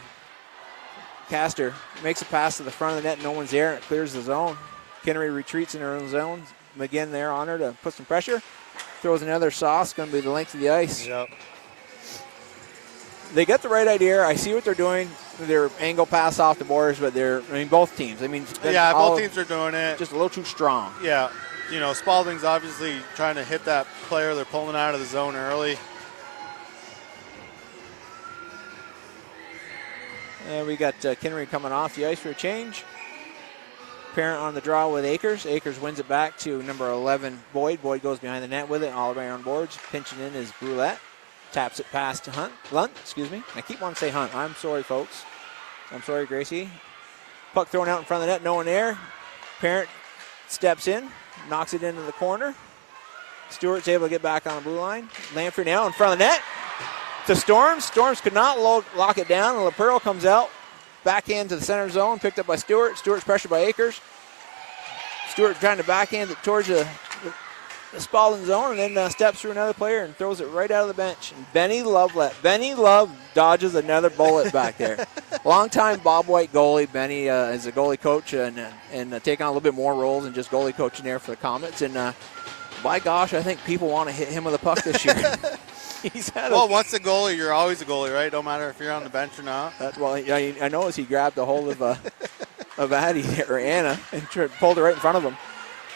Castor. Makes a pass to the front of the net, no one's there, and it clears the zone. Kinnery retreats in her own zone. McGinn there on her to put some pressure. Throws another sauce, going to be the length of the ice. Yep. They get the right idea. I see what they're doing. Their angle pass off the boards, but both teams. Both teams are doing it. Just a little too strong. Yeah. Spaulding's obviously trying to hit that player. They're pulling out of the zone early. And we got Kinnery coming off the ice for a change. Parent on the draw with Akers. Akers wins it back to number 11, Boyd. Boyd goes behind the net with it, all the way on boards. Pinching in is Brulette. Taps it past to Lunt, excuse me. I keep wanting to say Hunt. I'm sorry, folks. I'm sorry, Gracie. Puck thrown out in front of the net, no one there. Parent steps in, knocks it into the corner. Stewart's able to get back on the blue line. Lamprey now in front of the net to Storms. Storms could not lock it down, and LaPearl comes out. Backhand to the center zone, picked up by Stewart. Stewart's pressured by Akers. Stewart trying to backhand it towards the Spaulding zone, and then steps through another player and throws it right out of the bench. And Benny Love dodges another bullet back there. Longtime Bobwhite goalie. Benny is a goalie coach and taking on a little bit more roles than just goalie coaching there for the Comets. And by gosh, I think people want to hit him with a puck this year. Once a goalie, you're always a goalie, right? Don't matter if you're on the bench or not. I noticed he grabbed a hold of Addie or Anna and pulled her right in front of him.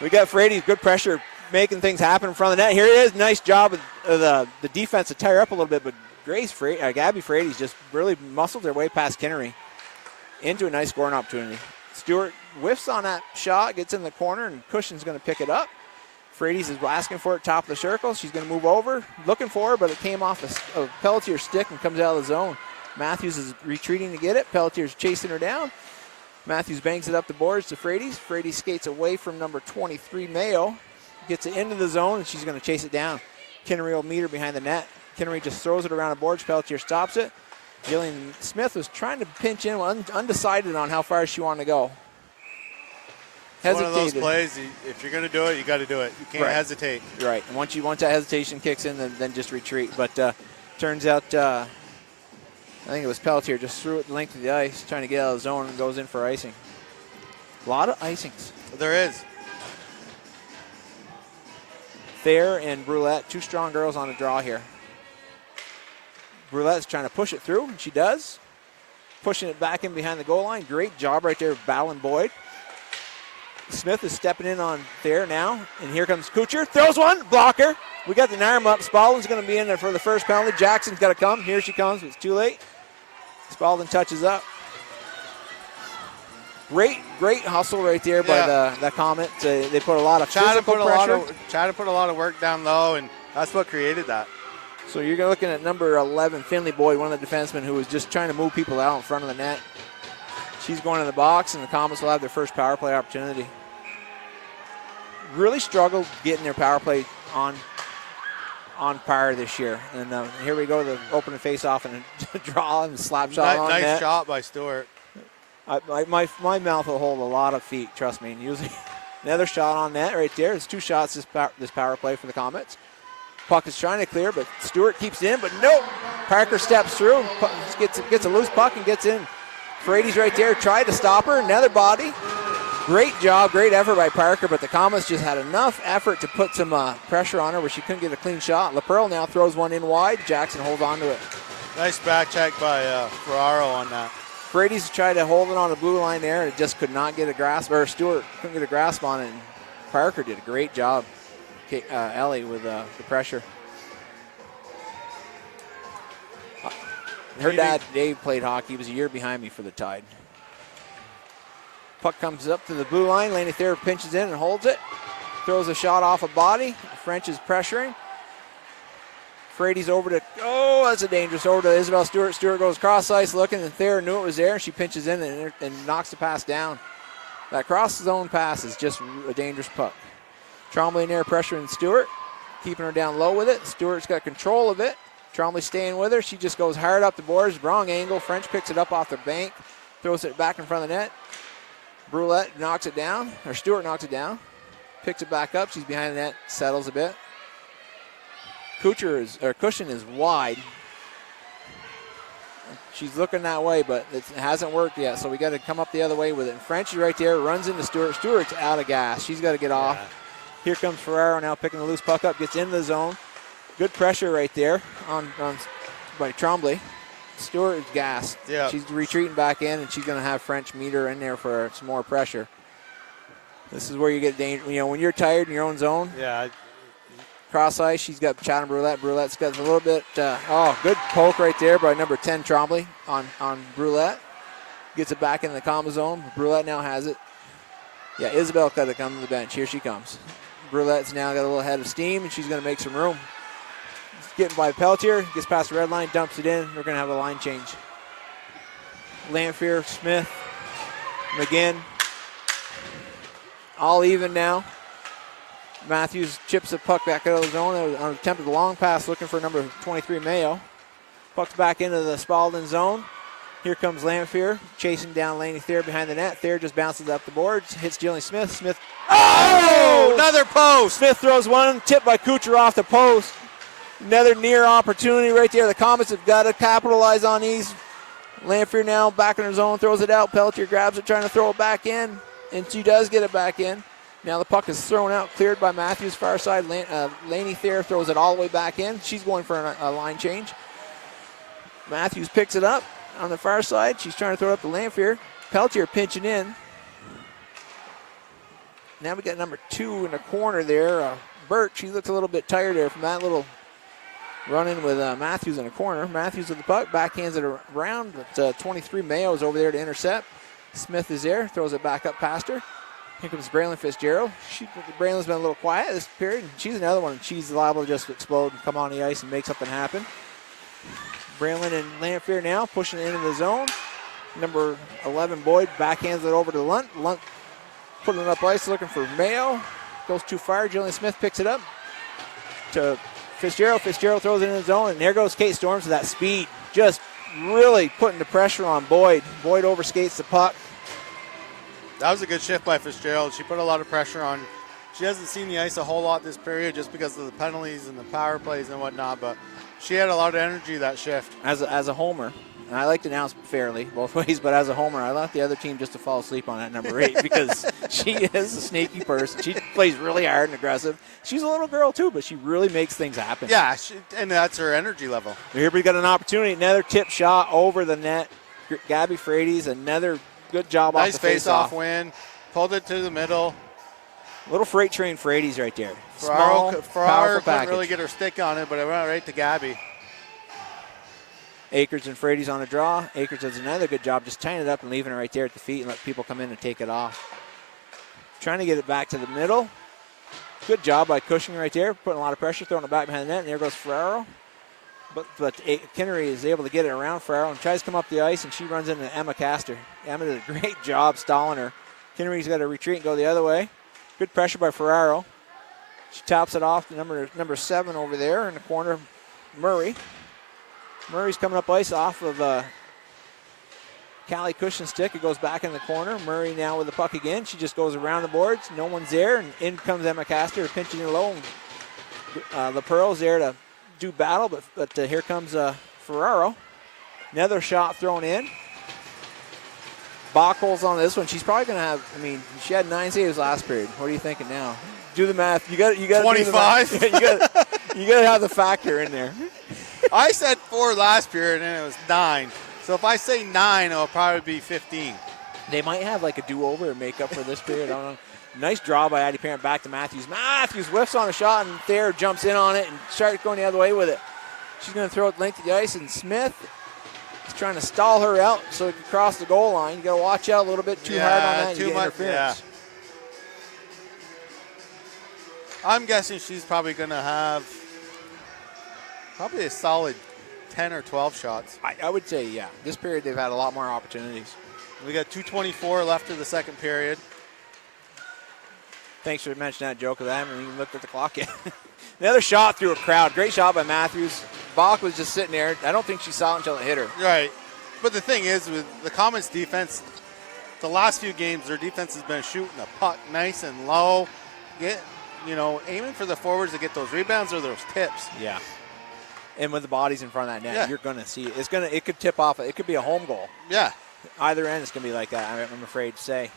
We got Frady, good pressure, making things happen in front of the net. Here it is. Nice job of the defense to tire up a little bit, but Gabby Frady's just really muscled their way past Kinnery into a nice scoring opportunity. Stewart whiffs on that shot, gets in the corner, and Cushion's going to pick it up. Frady's is asking for it top of the circle. She's going to move over, looking for her, but it came off a Pelletier's stick and comes out of the zone. Matthews is retreating to get it. Pelletier's chasing her down. Matthews bangs it up the boards to Frady's. Frady skates away from number 23, Mayo. Gets it into the zone, and she's going to chase it down. Kinnery will meet her behind the net. Kinnery just throws it around the boards. Pelletier stops it. Gillian Smith was trying to pinch in, undecided on how far she wanted to go. It's one of those plays, if you're going to do it, you got to do it. You can't hesitate. Right. And once that hesitation kicks in, then just retreat. But turns out, I think it was Pelletier just threw it the length of the ice, trying to get out of the zone, and goes in for icing. A lot of icings. There is. Thayer and Brulette, two strong girls on the draw here. Brulette's trying to push it through, and she does. Pushing it back in behind the goal line. Great job right there, battling Boyd. Smith is stepping in on Thayer now, and here comes Kucher. Throws one, blocker. We got the arm up. Spaulding's going to be in there for the first penalty. Jackson's got to come. Here she comes, but it's too late. Spaulding touches up. Great hustle right there by the Comet. They put a lot of physical pressure. Try to put a lot of work down low, and that's what created that. So you're looking at number 11, Finley Boyd, one of the defensemen who was just trying to move people out in front of the net. She's going in the box, and the Comets will have their first power play opportunity. Really struggled getting their power play on par this year. And here we go, the opening face-off and a draw and a slap shot on net. Nice shot by Stewart. My mouth will hold a lot of feet, trust me. And usually another shot on net right there. It's two shots this power play for the Comets. Puck is trying to clear, but Stewart keeps it in, but nope. Parker steps through, gets a loose puck and gets in. Frady's right there, tried to stop her, another body. Great job, great effort by Parker, but the Comets just had enough effort to put some pressure on her where she couldn't get a clean shot. LaPearl now throws one in wide. Jackson holds on to it. Nice back check by Ferraro on that. Frady's tried to hold it on the blue line there, and it just could not get a grasp, or Stewart couldn't get a grasp on it, and Parker did a great job. Ellie with the pressure. Her dad, Dave, played hockey. He was a year behind me for the Tide. Puck comes up to the blue line. Laney Thayer pinches in and holds it. Throws a shot off a body. French is pressuring. Frady's over to, that's a dangerous, over to Isabel Stewart. Stewart goes cross ice looking, and Thayer knew it was there, and she pinches in and knocks the pass down. That cross zone pass is just a dangerous puck. Trombley in there pressuring Stewart, keeping her down low with it. Stewart's got control of it. Trombley staying with her. She just goes hard up the boards, wrong angle. French picks it up off the bank, throws it back in front of the net. Brulette knocks it down, or Stewart knocks it down, picks it back up. She's behind the net, settles a bit. Cushion is wide. She's looking that way, but it hasn't worked yet, so we got to come up the other way with it. And French is right there, runs into Stewart. Stewart's out of gas. She's got to get off. Here comes Ferraro now picking the loose puck up, gets into the zone. Good pressure right there by Trombley. Stewart is gassed. Yeah. She's retreating back in, and she's going to have French meet her in there for some more pressure. This is where you get danger. You know, when you're tired in your own zone. Yeah. Cross ice, she's got Chatham Brulette. Brulette's got a little bit, good poke right there by number 10, Trombley, on Brulette. Gets it back in the comma zone. Brulette now has it. Yeah, Isabel got to come to the bench. Here she comes. Brulette's now got a little head of steam, and she's going to make some room. Getting by Peltier, gets past the red line, dumps it in. We're going to have a line change. Lanphier, Smith, McGinn, all even now. Matthews chips the puck back out of the zone. On attempted long pass, looking for number 23, Mayo. Puck's back into the Spaulding zone. Here comes Lanphier, chasing down Laney Thayer behind the net. Thayer just bounces up the boards, hits Jillian Smith. Smith, oh! Another post! Smith throws one, tipped by Kucher off the post. Another near opportunity right there. The Comets have got to capitalize on these. Lanphier now back in her zone, throws it out. Peltier grabs it, trying to throw it back in, and she does get it back in. Now the puck is thrown out, cleared by Matthews, far side. Laney Thayer throws it all the way back in. She's going for a line change. Matthews picks it up on the far side. She's trying to throw it up to Lanphier. Peltier pinching in. Now we got number 2 in the corner there. Burt, she looks a little bit tired there from that little run-in with Matthews in the corner. Matthews with the puck, backhands it around, but 23 Mayo is over there to intercept. Smith is there, throws it back up past her. Here comes Braylon Fitzgerald. Braylon's been a little quiet this period, and she's another one. She's liable to just explode and come on the ice and make something happen. Braylon and Lanphier now pushing it into the zone. Number 11, Boyd, backhands it over to Lunt. Lunt putting it up ice, looking for Mayo. Goes too far. Jillian Smith picks it up to Fitzgerald. Fitzgerald throws it in the zone, and there goes Kate Storms with that speed. Just really putting the pressure on Boyd. Boyd overskates the puck. That was a good shift by Fitzgerald. She put a lot of pressure on. She hasn't seen the ice a whole lot this period just because of the penalties and the power plays and whatnot, but she had a lot of energy that shift. As a homer, and I like to announce fairly both ways, but as a homer, I want the other team just to fall asleep on that number 8 because she is a sneaky person. She plays really hard and aggressive. She's a little girl too, but she really makes things happen. Yeah, and that's her energy level. Here we got an opportunity. Another tip shot over the net. Gabby Frady's another good job off the face-off. Nice face-off win. Pulled it to the middle. Little freight train Frady's right there. Ferraro couldn't really get her stick on it, but it went right to Gabby. Akers and Frady's on a draw. Akers does another good job just tying it up and leaving it right there at the feet and let people come in and take it off. Trying to get it back to the middle. Good job by Cushing right there, putting a lot of pressure, throwing it back behind the net, and there goes Ferraro. But Kinnery is able to get it around Ferraro and tries to come up the ice, and she runs into Emma Castor. Emma did a great job stalling her. Kinnery's got to retreat and go the other way. Good pressure by Ferraro. She tops it off to number 7 over there in the corner, Murray. Murray's coming up ice off of Callie Cushion's stick. It goes back in the corner. Murray now with the puck again. She just goes around the boards. No one's there, and in comes Emma Castor pinching it low. The Pearl's there to do battle, but here comes Ferraro. Another shot thrown in. Bachholz on this one. She's probably going to have, she had 9 saves last period. What are you thinking now? Do the math. You got 25. You got to have the factor in there. I said 4 last period, and it was 9. So if I say 9, it'll probably be 15. They might have like a do-over or make up for this period. I don't know. Nice draw by Addie Parent back to Matthews. Matthews whiffs on a shot, and Thayer jumps in on it and starts going the other way with it. She's going to throw it length of the ice, and Smith is trying to stall her out so it can cross the goal line. You got to watch out a little bit too hard on that. Too much interference. Yeah. I'm guessing she's probably going to have a solid 10 or 12 shots. I would say, yeah. This period, they've had a lot more opportunities. We got 2:24 left of the second period. Thanks for mentioning that, Joe, because I haven't even looked at the clock yet. Another shot through a crowd. Great shot by Matthews. Bach was just sitting there. I don't think she saw it until it hit her. Right. But the thing is, with the Comets defense, the last few games, their defense has been shooting the puck nice and low. Aiming for the forwards to get those rebounds or those tips. Yeah. And with the bodies in front of that net, you're going to see it. It could tip off. It could be a home goal. Yeah. Either end, it's going to be like that, I'm afraid to say.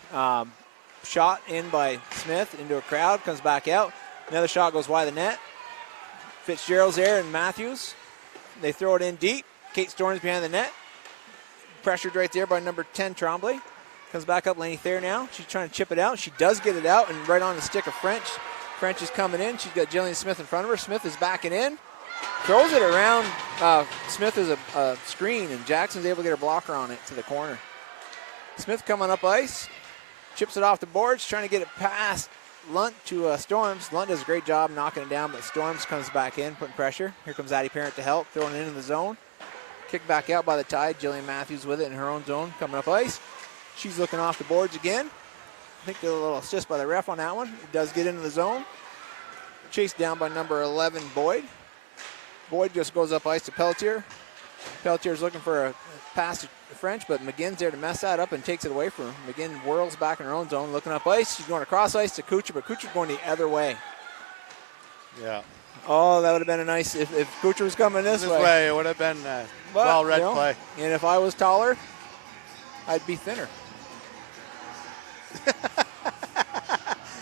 Shot in by Smith into a crowd, comes back out. Another shot goes wide of the net. Fitzgerald's there and Matthews. They throw it in deep. Kate Storms behind the net. Pressured right there by number 10, Tremblay. Comes back up Laney Thayer now. She's trying to chip it out. She does get it out and right on the stick of French. French is coming in. She's got Jillian Smith in front of her. Smith is backing in. Throws it around. Smith is a screen, and Jackson's able to get her blocker on it to the corner. Smith coming up ice. chips it off the boards, trying to get it past Lunt to Storms. Lunt does a great job knocking it down, but Storms comes back in, putting pressure. Here comes Addie Parent to help, throwing it into the zone. Kicked back out by the Tide. Jillian Matthews with it in her own zone, coming up ice. She's looking off the boards again. I think there's a little assist by the ref on that one. It does get into the zone. Chased down by number 11, Boyd. Boyd just goes up ice to Pelletier. Pelletier's looking for a pass to French, but McGinn's there to mess that up and takes it away from her. McGinn whirls back in her own zone, looking up ice. She's going across ice to Kuchar, but Kuchar's going the other way. Yeah. Oh, that would have been a nice, if Kuchar was coming this way. It would have been well-read play. And if I was taller, I'd be thinner.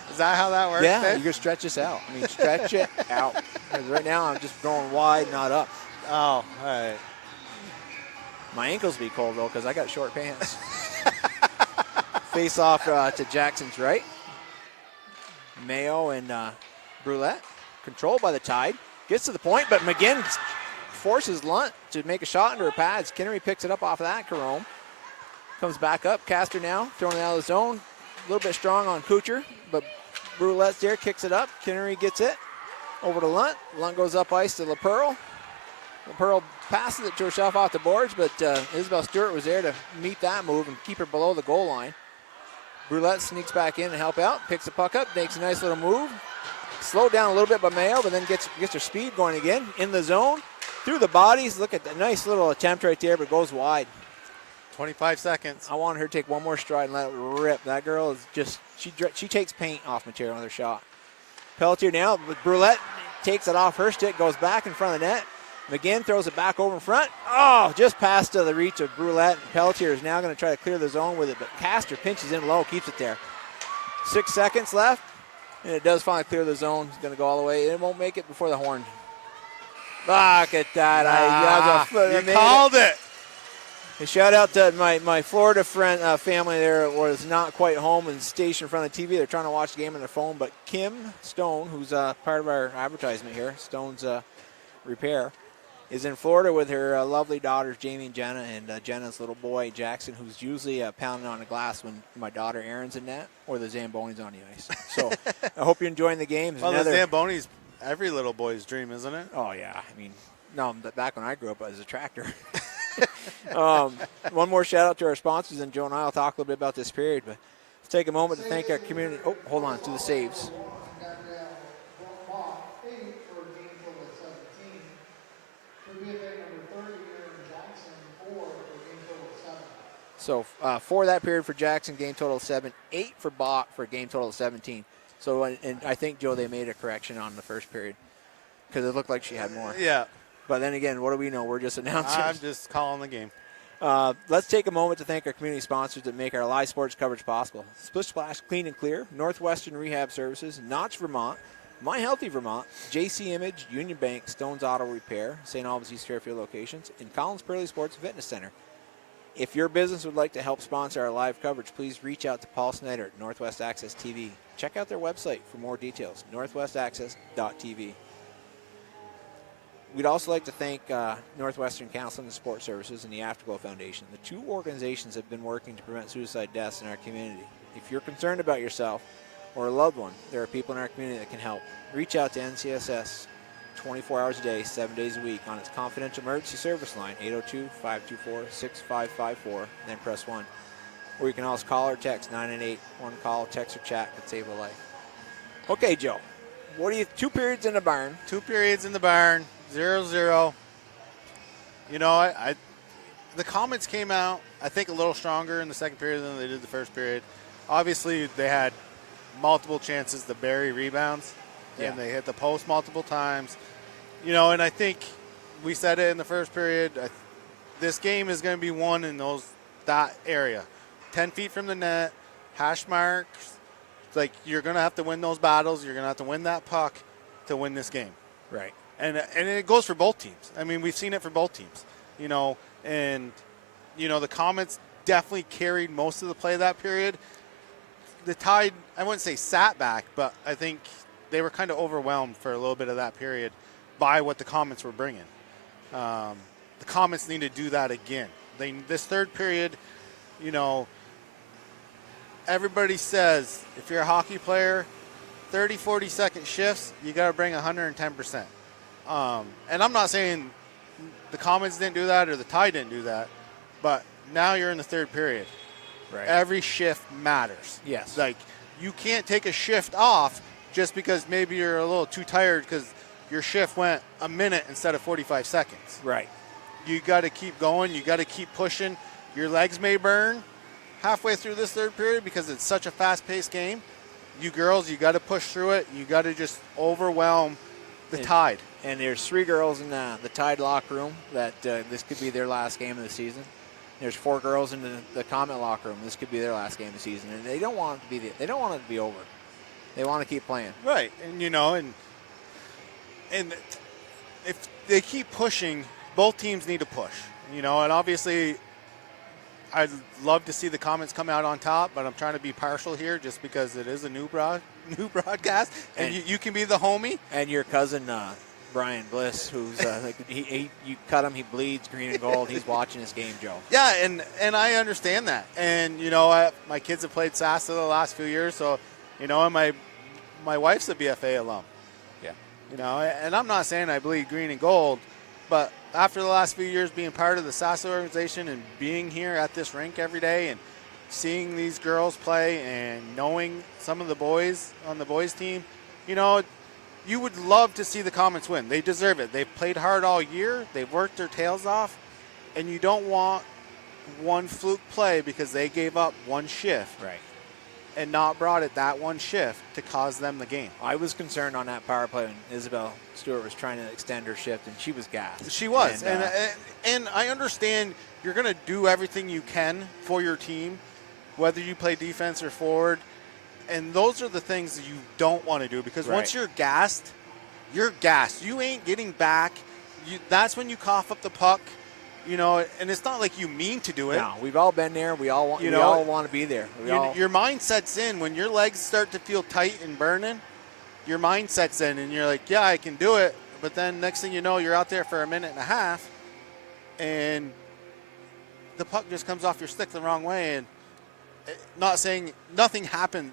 Is that how that works? Yeah, Dave? you can stretch this out. I mean, stretch it out. Because right now I'm just going wide, not up. Oh, all right. My ankles be cold, though, because I got short pants. Face off to Jackson's right. Mayo and Brulette. Controlled by the Tide. Gets to the point, but McGinn forces Lunt to make a shot into her pads. Kinnery picks it up off of that. Carome comes back up. Caster now throwing it out of the zone. A little bit strong on Kuchar, but Brulette's there, kicks it up. Kinnery gets it over to Lunt. Lunt goes up ice to LaPearl. LaPearl passes it to herself off the boards, but Isabel Stewart was there to meet that move and keep her below the goal line. Brulette sneaks back in to help out, picks the puck up, makes a nice little move. Slowed down a little bit by Mayo, but then gets her speed going again. In the zone, through the bodies. Look at the nice little attempt right there, but goes wide. 25 seconds. I want her to take one more stride and let it rip. That girl is just, she takes paint off material with her shot. Pelletier now, with Brulette, takes it off her stick, goes back in front of the net. McGinn throws it back over in front. Oh, just past the reach of Brulette. Pelletier is now going to try to clear the zone with it, but Caster pinches in low, keeps it there. 6 seconds left, and it does finally clear the zone. It's going to go all the way. It won't make it before the horn. Look at that. You called it. A shout out to my Florida friend family there was not quite home and stationed in front of the TV. They're trying to watch the game on their phone, but Kim Stone, who's part of our advertisement here, Stone's Repair, is in Florida with her lovely daughters, Jamie and Jenna, and Jenna's little boy, Jackson, who's usually pounding on the glass when my daughter Erin's in net or the Zamboni's on the ice. So I hope you're enjoying the game. Well, the Zamboni's every little boy's dream, isn't it? Oh, yeah. I mean, no, back when I grew up as a tractor. One more shout out to our sponsors, and Joe and I will talk a little bit about this period, but let's take a moment to thank our community. Oh, hold on, to the saves. So for that period for Jackson, game total of 7, 8 for Bach for a game total of 17. So, and I think, Joe, they made a correction on the first period because it looked like she had more. Yeah. But then again, what do we know? We're just announcers. I'm just calling the game. Let's take a moment to thank our community sponsors that make our live sports coverage possible. Splish Splash Clean and Clear, Northwestern Rehab Services, Notch Vermont, My Healthy Vermont, JC Image, Union Bank, Stone's Auto Repair, St. Albans East Fairfield locations, and Collins Pearly Sports Fitness Center. If your business would like to help sponsor our live coverage, please reach out to Paul Snyder at Northwest Access TV. Check out their website for more details, northwestaccess.tv. We'd also like to thank Northwestern Counseling and Support Services and the Afterglow Foundation. The two organizations have been working to prevent suicide deaths in our community. If you're concerned about yourself or a loved one, there are people in our community that can help. Reach out to NCSS 24 hours a day, 7 days a week on its confidential emergency service line, 802-524-6554, then press 1. Or you can also call or text 998. One call, text, or chat could save a life. Okay, Joe. What do you, 2 periods in the barn? 2 periods in the barn, 0-0. You know, the Comets came out, I think, a little stronger in the second period than they did the first period. Obviously, they had multiple chances to bury rebounds, and they hit the post multiple times. You know, and I think we said it in the first period, this game is going to be won in that area. 10 feet from the net, hash marks. It's like you're going to have to win those battles. You're going to have to win that puck to win this game. Right. And it goes for both teams. I mean, we've seen it for both teams, you know. And, you know, the Comets definitely carried most of the play of that period. The Tide, I wouldn't say sat back, but I think they were kind of overwhelmed for a little bit of that period by what the Comets were bringing. The Comets need to do that again. This third period, you know, everybody says if you're a hockey player, 30, 40-second shifts, you got to bring 110%. And I'm not saying the Comets didn't do that or the Tide didn't do that, but now you're in the third period. Right. Every shift matters. Yes. Like, you can't take a shift off just because maybe you're a little too tired because your shift went a minute instead of 45 seconds. Right. You got to keep going. You got to keep pushing. Your legs may burn halfway through this third period because it's such a fast-paced game. You girls, you got to push through it. You got to just overwhelm the Tide. And there's 3 girls in the Tide locker room that this could be their last game of the season. There's 4 girls in the Comet locker room. This could be their last game of the season, and they don't want it to be. They don't want it to be over. They want to keep playing. Right, and and if they keep pushing, both teams need to push. And obviously, I'd love to see the Comets come out on top, but I'm trying to be partial here just because it is a new broadcast, and you can be the homie. And your cousin Brian Bliss, who's you cut him, he bleeds green and gold. He's watching this game, Joe. Yeah, and I understand that. And my kids have played SASA the last few years, so and my wife's a BFA alum. Yeah. And I'm not saying I bleed green and gold, but after the last few years being part of the SASA organization and being here at this rink every day and seeing these girls play and knowing some of the boys on the boys team, you would love to see the Comets win. They deserve it. They've played hard all year. They've worked their tails off. And you don't want one fluke play because they gave up one shift. Right. And not brought it that one shift to cause them the game. I was concerned on that power play when Isabel Stewart was trying to extend her shift, and she was gassed. She was. And I understand you're going to do everything you can for your team, whether you play defense or forward. And those are the things that you don't want to do because once you're gassed, you're gassed. You ain't getting back. That's when you cough up the puck, and it's not like you mean to do it. No, we've all been there. We all want, we all want to be there. Your mind sets in. When your legs start to feel tight and burning, your mind sets in, and you're like, yeah, I can do it. But then next thing you know, you're out there for a minute and a half, and the puck just comes off your stick the wrong way. And not saying nothing happened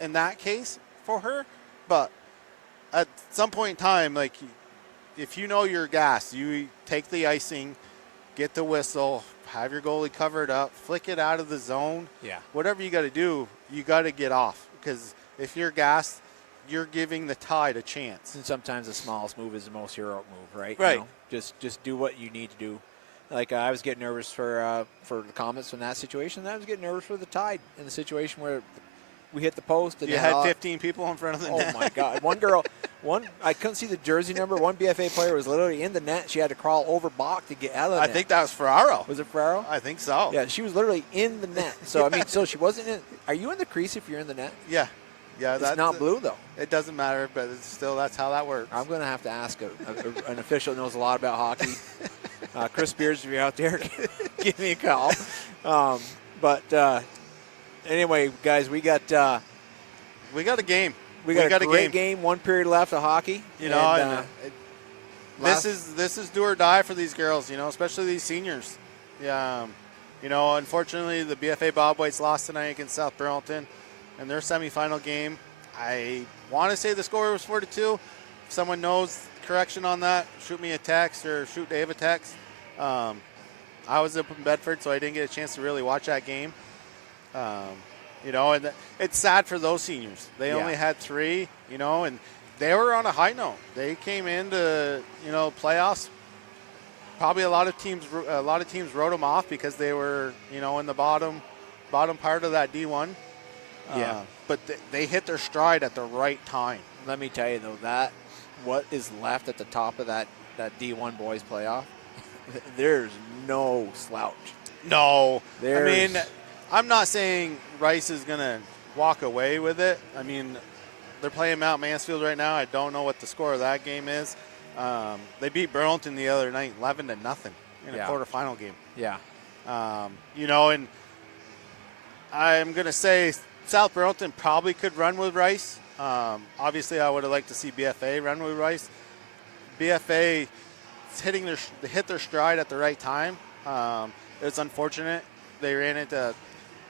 in that case for her, but at some point in time, like, if you're gassed, you take the icing, get the whistle, have your goalie covered up, flick it out of the zone. Yeah. Whatever you got to do, you got to get off because if you're gassed, you're giving the Tide a chance. And sometimes the smallest move is the most heroic move, right? Right. Just do what you need to do. Like I was getting nervous for the Comets in that situation, and I was getting nervous for the Tide in the situation where we hit the post. And you had 15 people in front of the net. Oh, my God. One girl, I couldn't see the jersey number. One BFA player was literally in the net. She had to crawl over Bach to get out of the net. I think that was Ferraro. Was it Ferraro? I think so. Yeah, she was literally in the net. So, so she wasn't in. Are you in the crease if you're in the net? Yeah. Yeah, it's not blue, though. It doesn't matter, but it's still, that's how that works. I'm going to have to ask an official who knows a lot about hockey. Chris Spears, if you're out there, give me a call. Anyway, guys, we got a game. We got a great game. 1 period left of hockey. This is do or die for these girls. Especially these seniors. Yeah. Unfortunately, the BFA Bobwhites lost tonight against South Burlington in their semifinal game. I want to say the score was 4-2. If someone knows correction on that, shoot me a text or shoot Dave a text. I was up in Bedford, so I didn't get a chance to really watch that game. And it's sad for those seniors. They only had 3, and they were on a high note. They came into, playoffs. Probably a lot of teams wrote them off because they were, in the bottom part of that D1. Yeah. But they hit their stride at the right time. Let me tell you, though, what is left at the top of that D1 boys playoff, there's no slouch. No. I'm not saying Rice is going to walk away with it. They're playing Mount Mansfield right now. I don't know what the score of that game is. They beat Burlington the other night 11-0 in a quarterfinal game. Yeah. And I'm going to say South Burlington probably could run with Rice. Obviously, I would have liked to see BFA run with Rice. BFA hit their stride at the right time. It was unfortunate. They ran into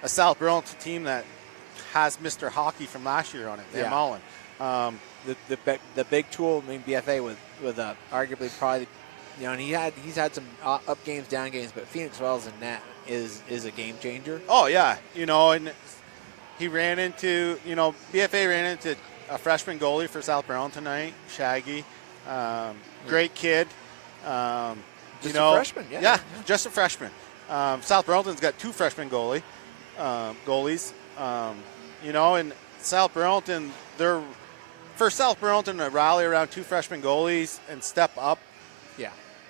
a South Burlington team that has Mr. Hockey from last year on it, Dan Mullen. The big tool, I mean, BFA with arguably probably, you know, and he's had some up games, down games, but Phoenix Wells and net is a game changer. Oh yeah, you know, and he ran into, you know, BFA ran into a freshman goalie for South Burlington tonight, Shaggy, great kid. Just a freshman, yeah, just a freshman. South Burlington's got 2 freshman goalies. You know, and South Burlington, for South Burlington to rally around 2 freshman goalies and step up,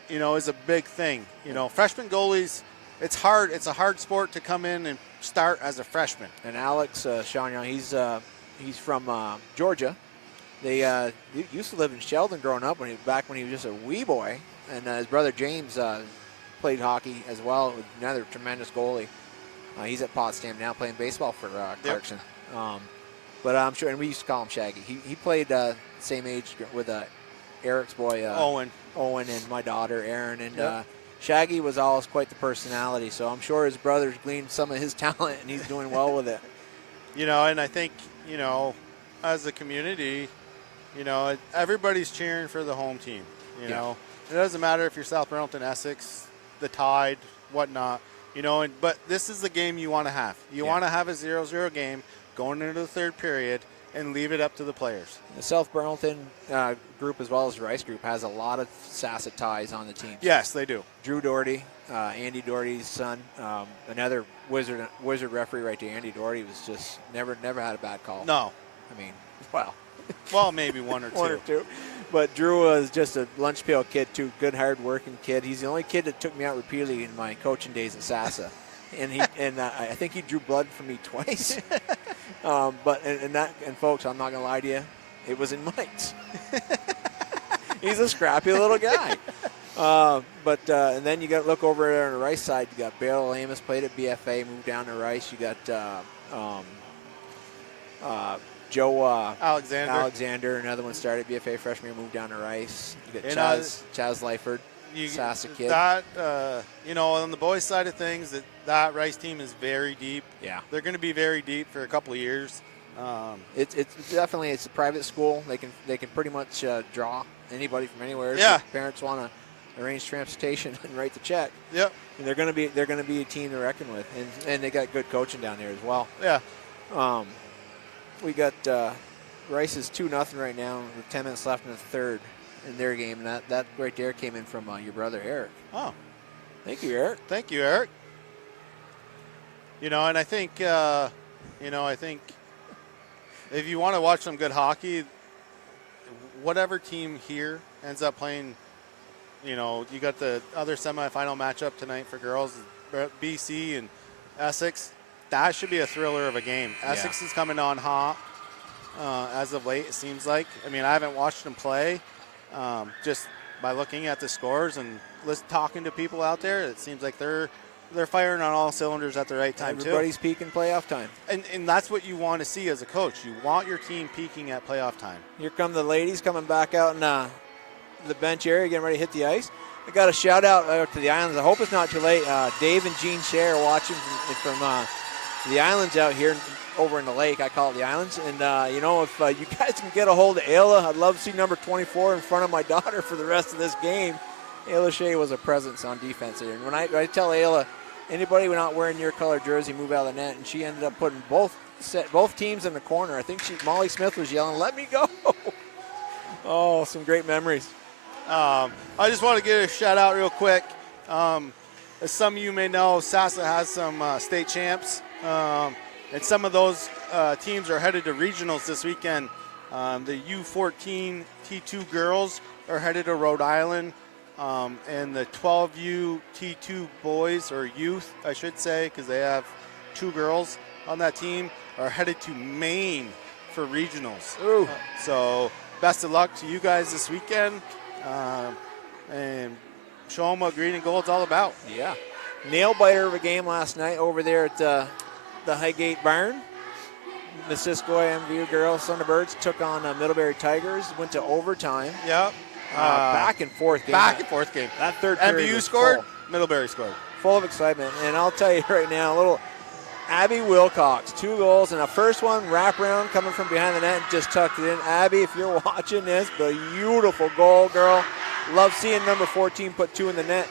you know, is a big thing. You know, freshman goalies, it's hard. It's a hard sport to come in and start as a freshman. And Alex Chagnon, he's from Georgia. They used to live in Sheldon growing up back when he was just a wee boy, and his brother James played hockey as well with another tremendous goalie. He's at Potsdam now playing baseball for Clarkson. But I'm sure, and we used to call him Shaggy. He played same age with Eric's boy Owen and my daughter Erin, and Shaggy was always quite the personality. So I'm sure his brothers gleaned some of his talent, and he's doing well with it. You know, and I think, you know, as a community, you know, everybody's cheering for the home team. You know, it doesn't matter if you're South Burlington, Essex, the Tide, whatnot. You know, but this is the game you want to have. You want to have a 0-0 game going into the third period and leave it up to the players. The South Burlington group, as well as the Rice group, has a lot of Sassa ties on the team. Yes, they do. Drew Doherty, Andy Doherty's son, another wizard referee right there. Andy Doherty was just never had a bad call. No. I mean, well, maybe one or two. One or two. But Drew was just a lunch pail kid, too. Good, hard-working kid. He's the only kid that took me out repeatedly in my coaching days at Sassa. And I think he drew blood from me twice. And folks, I'm not going to lie to you, it was in mites. He's a scrappy little guy. And then you got to look over there on the Rice side. You got Beryl Amos, played at BFA, moved down to Rice. You got Joe Alexander, another one started BFA freshman year, moved down to Rice. You got Chaz Lyford, Sassa kid. That, you know, on the boys' side of things, that Rice team is very deep. Yeah. They're going to be very deep for a couple of years. It's definitely a private school. They can pretty much draw anybody from anywhere. Yeah. If parents want to arrange transportation and write the check. Yep. And they're going to be a team to reckon with, and they got good coaching down there as well. Yeah. We got Rice is 2-0 right now with 10 minutes left in the third in their game, and that right there came in from your brother Eric. Oh, thank you, Eric. Thank you, Eric. You know, and I think if you want to watch some good hockey, whatever team here ends up playing, you know, you got the other semifinal matchup tonight for girls, BC and Essex. That should be a thriller of a game. Essex is coming on hot as of late, it seems like. I mean, I haven't watched them play. Just by looking at the scores and talking to people out there, it seems like they're firing on all cylinders at the right time. Everybody's peaking playoff time. And that's what you want to see as a coach. You want your team peaking at playoff time. Here come the ladies coming back out in the bench area, getting ready to hit the ice. I got a shout out to the Islands. I hope it's not too late. Dave and Jean Scher watching from the Islands out here over in the lake. I call it the Islands. And, you know, if you guys can get a hold of Ayla, I'd love to see number 24 in front of my daughter for the rest of this game. Ayla Shea was a presence on defense here. And when I tell Ayla, anybody not wearing your color jersey, move out of the net, and she ended up putting both teams in the corner. I think Molly Smith was yelling, "Let me go." Oh, some great memories. I just want to give a shout out real quick. As some of you may know, Sassa has some state champs, and some of those teams are headed to regionals this weekend. The U14 T2 girls are headed to Rhode Island, and the 12U T2 boys, or youth, I should say, because they have 2 girls on that team, are headed to Maine for regionals. So best of luck to you guys this weekend. And show them what green and gold's all about. Yeah. Nail biter of a game last night over there at the Highgate Barn. Missisquoi MVU girls, Thunderbirds took on Middlebury Tigers. Went to overtime. Yep. Back and forth game. That third period MVU was scored. full. Middlebury scored. Full of excitement. And I'll tell you right now, Abby Wilcox, 2 goals, and a first one wraparound coming from behind the net and just tucked it in. Abby, if you're watching this, beautiful goal, girl. Love seeing number 14 put 2 in the net.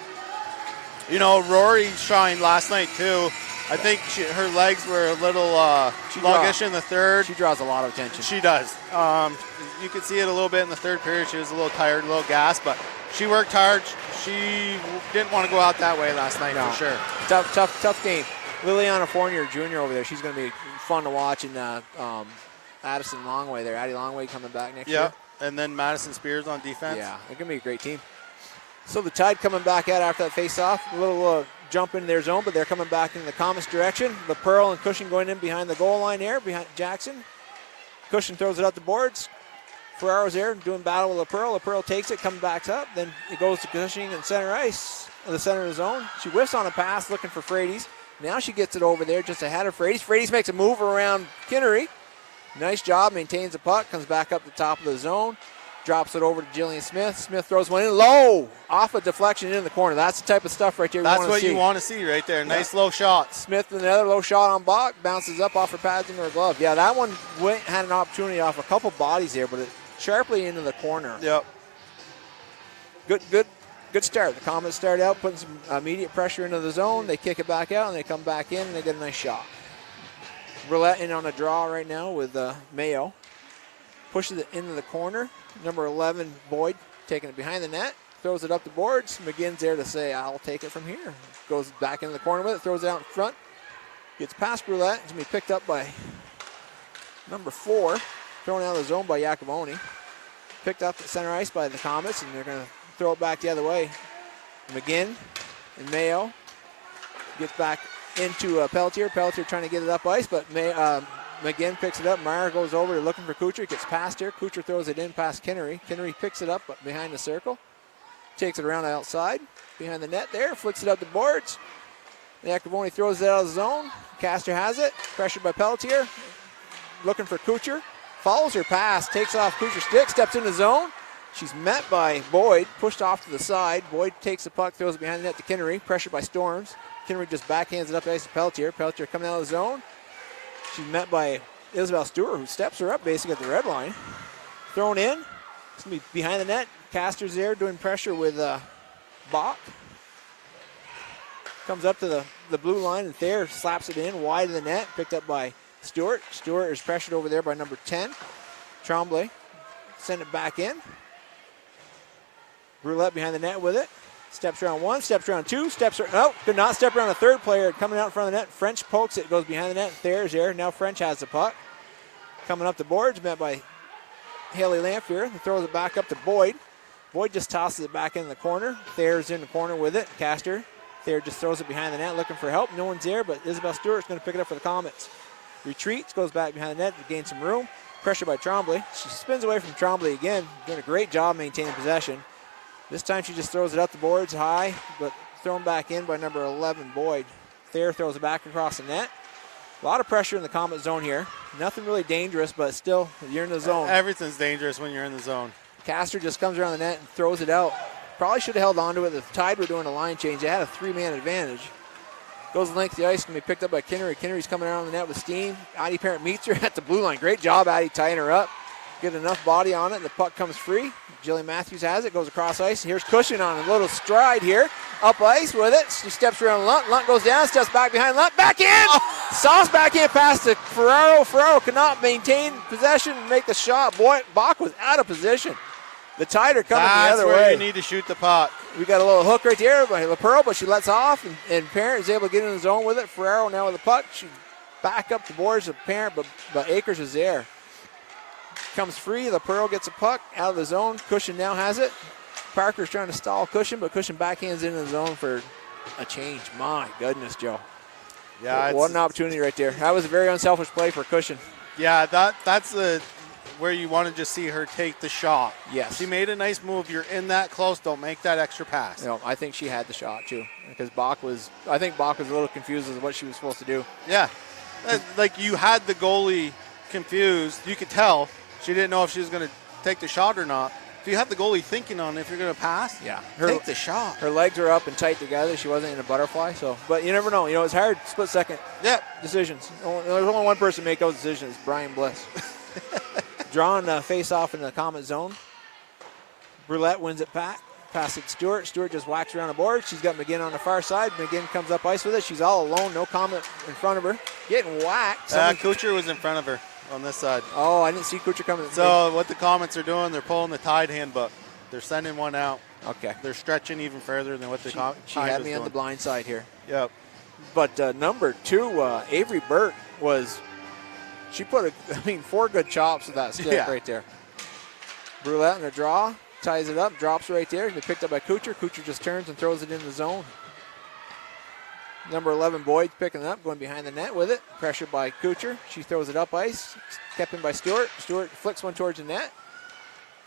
You know, Rory shined last night too. I think her legs were a little sluggish in the third. She draws a lot of attention. She does. You could see it a little bit in the third period. She was a little tired, a little gassed, but she worked hard. She didn't want to go out that way last night for sure. Tough game. Liliana Fournier Jr. over there. She's going to be fun to watch. And Addison Longway there. Addie Longway coming back next year. Yeah, and then Madison Spears on defense. Yeah, they're going to be a great team. So the Tide coming back out after that face-off. A little jump into their zone, but they're coming back in the Comets direction. The Pearl and Cushing going in behind the goal line there, behind Jackson. Cushing throws it out the boards. Ferraro's there doing battle with the Pearl. The Pearl takes it, comes back up. Then it goes to Cushing and center ice, in the center of the zone. She whiffs on a pass looking for Frades. Now she gets it over there just ahead of Frades. Frades makes a move around Kinnery. Nice job, maintains the puck, comes back up the top of the zone. Drops it over to Jillian Smith. Smith throws one in low, off a deflection in the corner. That's the type of stuff right there. That's what you want to see right there. Nice low shot. Smith with another low shot on Bach, bounces up off her pads into her glove. Yeah, that one had an opportunity off a couple bodies there, but it sharply into the corner. Yep. Good start. The Comets start out putting some immediate pressure into the zone. They kick it back out and they come back in and they get a nice shot. Roulette in on a draw right now with Mayo. Pushes it into the corner. Number 11, Boyd, taking it behind the net, throws it up the boards. McGinn's there to say, I'll take it from here. Goes back into the corner with it, throws it out in front. Gets past Roulette. It's going to be picked up by number 4, thrown out of the zone by Iacoboni. Picked up at center ice by the Comets, and they're going to throw it back the other way. McGinn and Mayo gets back into Pelletier. Pelletier trying to get it up ice, but McGinn picks it up. Meyer goes over looking for Kuchar. Gets past her. Kuchar throws it in past Kinnery. Kinnery picks it up behind the circle. Takes it around outside. Behind the net there. Flicks it up the boards. Iacoboni throws it out of the zone. Castor has it. Pressured by Pelletier. Looking for Kuchar. Follows her pass. Takes off Kuchar's stick. Steps in the zone. She's met by Boyd. Pushed off to the side. Boyd takes the puck. Throws it behind the net to Kinnery. Pressured by Storms. Kinnery just backhands it up ice to Pelletier. Pelletier coming out of the zone. She's met by Isabel Stewart, who steps her up basically at the red line. Thrown in. It's going to be behind the net. Castor's there doing pressure with Bach. Comes up to the blue line, and Thayer slaps it in wide of the net. Picked up by Stewart. Stewart is pressured over there by number 10. Tremblay. Send it back in. Roulette behind the net with it. Steps around 1, steps around 2, could not step around a third player coming out in front of the net. French pokes it, goes behind the net. Thayer's there. Now French has the puck. Coming up the boards, met by Haley Lamphere. Throws it back up to Boyd. Boyd just tosses it back in the corner. Thayer's in the corner with it. Castor. Thayer just throws it behind the net looking for help. No one's there, but Isabel Stewart's going to pick it up for the Comets. Retreats, goes back behind the net to gain some room. Pressure by Tremblay. She spins away from Tremblay again. Doing a great job maintaining possession. This time she just throws it up the boards high, but thrown back in by number 11, Boyd. Thayer throws it back across the net. A lot of pressure in the Comet zone here. Nothing really dangerous, but still, you're in the zone. Everything's dangerous when you're in the zone. Castor just comes around the net and throws it out. Probably should have held on to it. The Tide were doing a line change. They had a 3-man advantage. Goes the length of the ice, going to be picked up by Kinnery. Kinnery's coming around the net with steam. Addie Parent meets her at the blue line. Great job, Addie, tying her up. Get enough body on it, and the puck comes free. Jillian Matthews has it, goes across ice. Here's Cushing on a little stride here. Up ice with it. She steps around Lunt. Lunt goes down, steps back behind Lunt. Back in! Oh. Sauce back in past to Ferraro. Ferraro could not maintain possession and make the shot. Boy, Bach was out of position. The Tide are coming the other way. That's where you need to shoot the puck. We got a little hook right there by LaPearl, but she lets off, and Parent is able to get in the zone with it. Ferraro now with the puck. She back up the boards of Parent, but Akers is there. Comes free. LaPearl gets a puck out of the zone. Cushing now has it. Parker's trying to stall Cushing, but Cushing backhands into the zone for a change. My goodness, Joe. Yeah, what an opportunity right there. That was a very unselfish play for Cushing. Yeah, that's where you want to just see her take the shot. Yes. She made a nice move. You're in that close. Don't make that extra pass. No, I think she had the shot too, because I think Bach was a little confused as to what she was supposed to do. Yeah, like you had the goalie confused. You could tell she didn't know if she was going to take the shot or not. if you have the goalie thinking on if you're going to pass, Yeah. take the shot. Her legs are up and tight together. She wasn't in a butterfly. So, but you never know. You know, it's hard split-second decisions. There's only one person to make those decisions, Brian Bliss. Drawn face-off in the Comet zone. Brulette wins it back. Pass it Stewart. Stewart just whacks around the board. She's got McGinn on the far side. McGinn comes up ice with it. She's all alone. No Comet in front of her. Getting whacked. Kuchar was in front of her on this side. Oh, I didn't see Kuchar coming. So what the Comets are doing, they're pulling the Tide hand, but they're sending one out. Okay. They're stretching even further than what the Tide She had me doing. on the blind side here. Yep. But number 2, Avery Burt she put 4 good chops with that stick right there. Brulette in a draw. Ties it up, drops right there. They picked up by Kuchar. Kuchar just turns and throws it in the zone. Number 11, Boyd picking it up, going behind the net with it. Pressured by Kuchar. She throws it up ice. Kept in by Stewart. Stewart flicks one towards the net.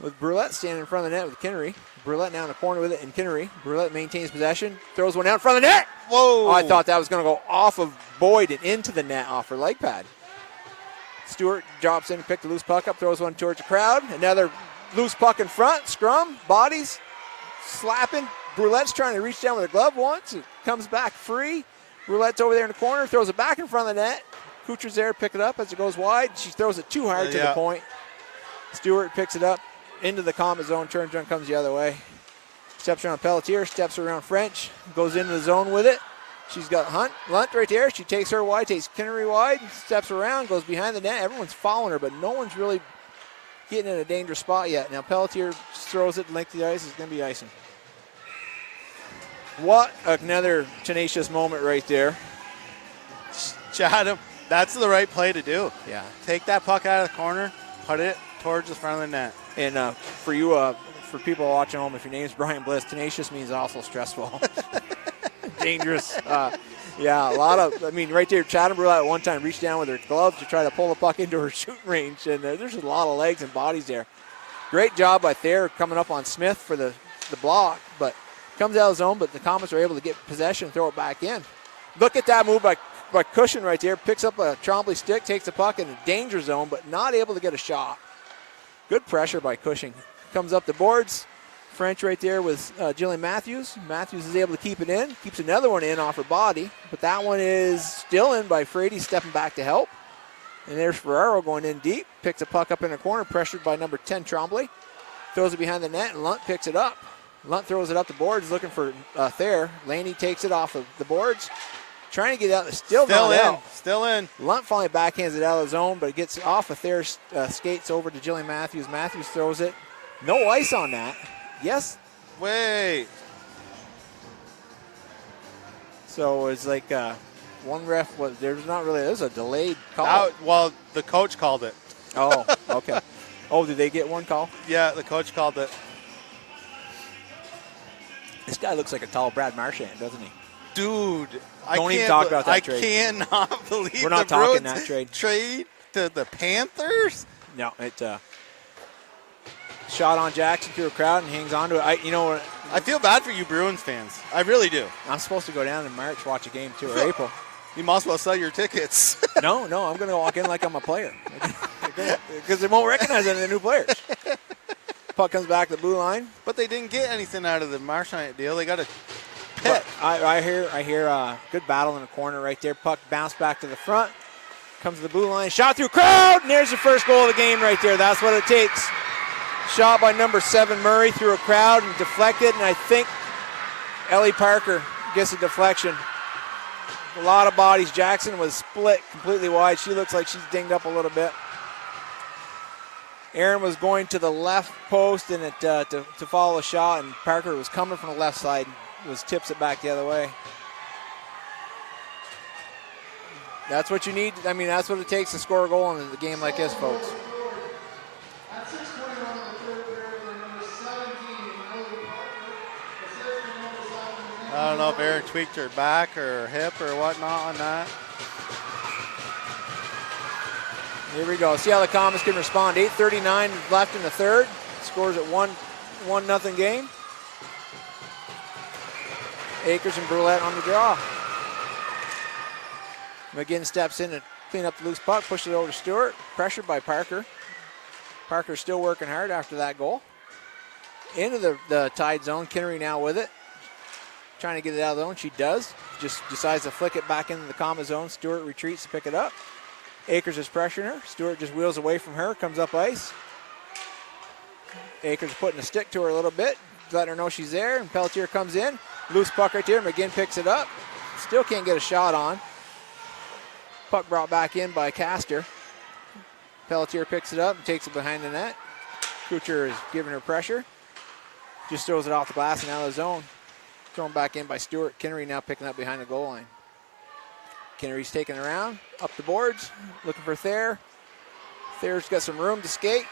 With Brulette standing in front of the net with Kinnery. Brulette now in the corner with it and Kinnery. Brulette maintains possession. Throws one out in front of the net. Whoa! Oh, I thought that was going to go off of Boyd and into the net off her leg pad. Stewart drops in and picks the loose puck up. Throws one towards the crowd. Another loose puck in front, scrum, bodies, slapping. Brulette's trying to reach down with her glove once. It comes back free. Brulette's over there in the corner, throws it back in front of the net. Kuchar's there, pick it up as it goes wide. She throws it too hard to the point. Stewart picks it up into the Comet zone, turns around, comes the other way. Steps around Pelletier, steps around French, goes into the zone with it. She's got Lunt right there. She takes her wide, takes Kinnery wide, steps around, goes behind the net. Everyone's following her, but no one's really getting in a dangerous spot yet. Now Pelletier throws it length of the ice. It's going to be icing. What another tenacious moment right there. Chatham, that's the right play to do. Yeah. Take that puck out of the corner, put it towards the front of the net. And for you, for people watching home, if your name's Brian Bliss, tenacious means also stressful. Dangerous. Yeah, a lot of, right there, Chatham Brulette at one time reached down with her gloves to try to pull the puck into her shooting range, and there's a lot of legs and bodies there. Great job by Thayer coming up on Smith for the block, but comes out of the zone, but the Comets are able to get possession and throw it back in. Look at that move by Cushion right there. Picks up a Trombley stick, takes the puck in a danger zone, but not able to get a shot. Good pressure by Cushing. Comes up the boards. French right there with Jillian Matthews. Matthews is able to keep it in. Keeps another one in off her body. But that one is still in by Frady stepping back to help. And there's Ferraro going in deep. Picks a puck up in the corner. Pressured by number 10, Trombley. Throws it behind the net, and Lunt picks it up. Lunt throws it up the boards looking for Thayer. Laney takes it off of the boards. Trying to get out. Still not in. out. Still in. Lunt finally backhands it out of the zone, but it gets off of Thayer's skates over to Jillian Matthews. Matthews throws it. No ice on that. Yes. Wait. So it's like one ref there's a delayed call. Well, the coach called it. Oh, okay. Oh, did they get one call? Yeah, the coach called it. This guy looks like a tall Brad Marchand, doesn't he? Dude, don't even talk about that trade. I cannot believe we're not talking that trade. Trade to the Panthers? No, it shot on Jackson through a crowd and hangs on to it. I feel bad for you Bruins fans. I really do. I'm supposed to go down in March, watch a game too, or April. You might as well sell your tickets. No, I'm going to walk in like I'm a player. Because they won't recognize any of the new players. Puck comes back to the blue line. But they didn't get anything out of the Marchand deal. They got a pit. I hear good battle in the corner right there. Puck bounced back to the front. Comes to the blue line. Shot through crowd. And there's the first goal of the game right there. That's what it takes. Shot by number 7, Murray, through a crowd and deflected. And I think Ellie Parker gets a deflection. A lot of bodies. Jackson was split completely wide. She looks like she's dinged up a little bit. Aaron was going to the left post and to follow a shot, and Parker was coming from the left side, tips it back the other way. That's what you need. That's what it takes to score a goal in a game like this, folks. I don't know if Aaron tweaked her back or her hip or whatnot on that. Here we go. See how the Comets can respond. 8:39 left in the third. Scores at 1-0 game. Akers and Brulette on the draw. McGinn steps in and clean up the loose puck, pushes it over to Stewart. Pressured by Parker. Parker's still working hard after that goal. into the tied zone. Kinnery now with it. Trying to get it out of the zone. She does. Just decides to flick it back into the Comet zone. Stewart retreats to pick it up. Akers is pressuring her. Stewart just wheels away from her. Comes up ice. Akers putting a stick to her a little bit. Letting her know she's there. And Pelletier comes in. Loose puck right there. McGinn picks it up. Still can't get a shot on. Puck brought back in by Castor. Pelletier picks it up and takes it behind the net. Kuchar is giving her pressure. Just throws it off the glass and out of the zone. Thrown back in by Stewart. Kinnery now picking up behind the goal line. Kinnery's taking around, up the boards, looking for Thayer. Thayer's got some room to skate.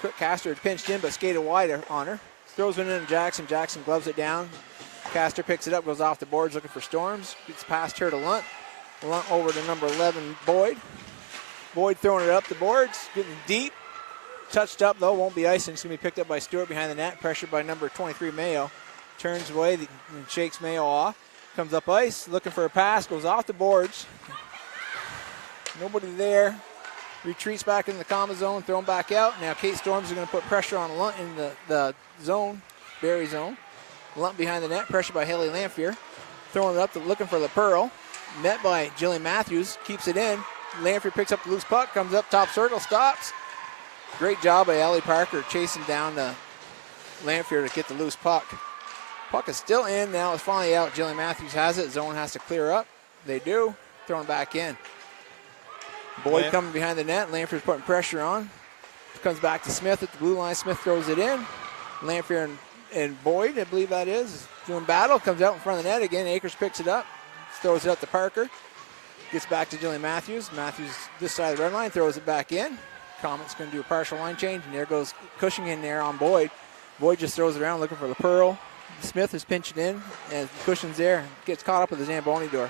Quick Castor had pinched in, but skated wide on her. Throws it in to Jackson. Jackson gloves it down. Castor picks it up, goes off the boards, looking for Storms. Gets past her to Lunt. Lunt over to number 11, Boyd. Boyd throwing it up the boards, getting deep. Touched up, though, won't be icing. It's going to be picked up by Stewart behind the net. Pressured by number 23, Mayo. Turns away and shakes Mayo off. Comes up ice, looking for a pass, goes off the boards. Nobody there. Retreats back into the Comet zone, thrown back out. Now Kate Storms is going to put pressure on Lunt in the zone, Barry zone. Lunt behind the net, pressure by Haley Lamphere. Throwing it up, looking for the Pearl. Met by Jillian Matthews, keeps it in. Lamphere picks up the loose puck, comes up top circle, stops. Great job by Allie Parker chasing down the Lamphere to get the loose puck. Puck is still in, now it's finally out. Jillian Matthews has it, zone has to clear up. They do, thrown back in. Boyd coming behind the net, Lamphere's putting pressure on. Comes back to Smith at the blue line, Smith throws it in. Lamphere and Boyd, I believe that is, doing battle, comes out in front of the net again. Akers picks it up, throws it up to Parker. Gets back to Jillian Matthews. Matthews this side of the red line, throws it back in. Comet's going to do a partial line change, and there goes Cushing in there on Boyd. Boyd just throws it around looking for the Pearl. Smith is pinching in, and Cushing's there. Gets caught up with the Zamboni door.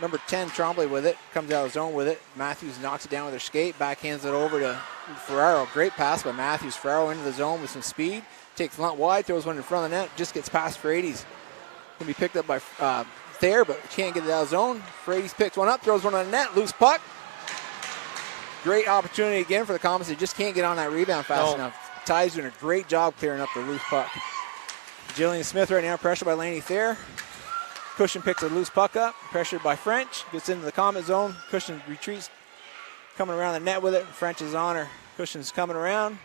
Number 10, Trombley with it. Comes out of zone with it. Matthews knocks it down with her skate. Backhands it over to Ferraro. Great pass by Matthews. Ferraro into the zone with some speed. Takes Lunt wide, throws one in front of the net. Just gets past Frady's. Going to be picked up by Thayer, but can't get it out of zone. Frady's picks one up, throws one on the net. Loose puck. Great opportunity again for the Comets. They just can't get on that rebound fast enough. Ty's doing a great job clearing up the loose puck. Jillian Smith right now, pressured by Laney Thayer. Cushion picks a loose puck up, pressured by French. Gets into the Comet zone. Cushion retreats, coming around the net with it. French is on her. Cushion's coming around.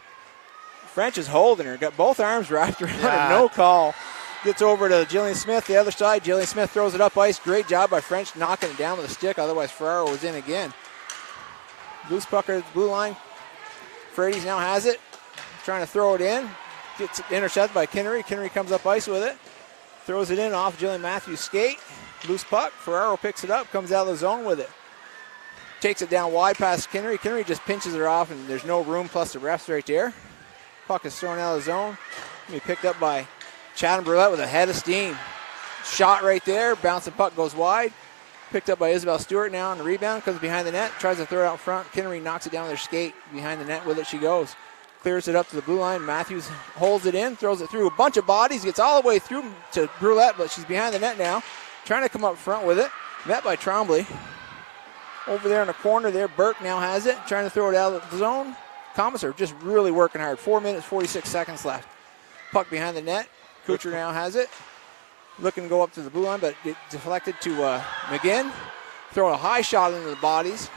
French is holding her. Got both arms wrapped around her. No call. Gets over to Jillian Smith, the other side. Jillian Smith throws it up ice. Great job by French, knocking it down with a stick. Otherwise, Ferraro was in again. Loose puck at the blue line. Frady's now has it. Trying to throw it in. Gets intercepted by Kinnery. Kinnery comes up ice with it. Throws it in off Jillian Matthews' skate. Loose puck. Ferraro picks it up. Comes out of the zone with it. Takes it down wide past Kinnery. Kinnery just pinches her off, and there's no room, plus the ref's right there. Puck is thrown out of the zone. Be picked up by Chatham Brulette with a head of steam. Shot right there. Bouncing puck goes wide. Picked up by Isabel Stewart now on the rebound. Comes behind the net. Tries to throw it out front. Kinnery knocks it down with her skate. Behind the net with it she goes. Clears it up to the blue line. Matthews holds it in. Throws it through a bunch of bodies. Gets all the way through to Brulette, but she's behind the net now. Trying to come up front with it. Met by Trombley. Over there in the corner there, Burke now has it. Trying to throw it out of the zone. Comets are just really working hard. 4 minutes, 46 seconds left. Puck behind the net. Kuchar now has it. Looking to go up to the blue line, but it deflected to McGinn. Throwing a high shot into the bodies.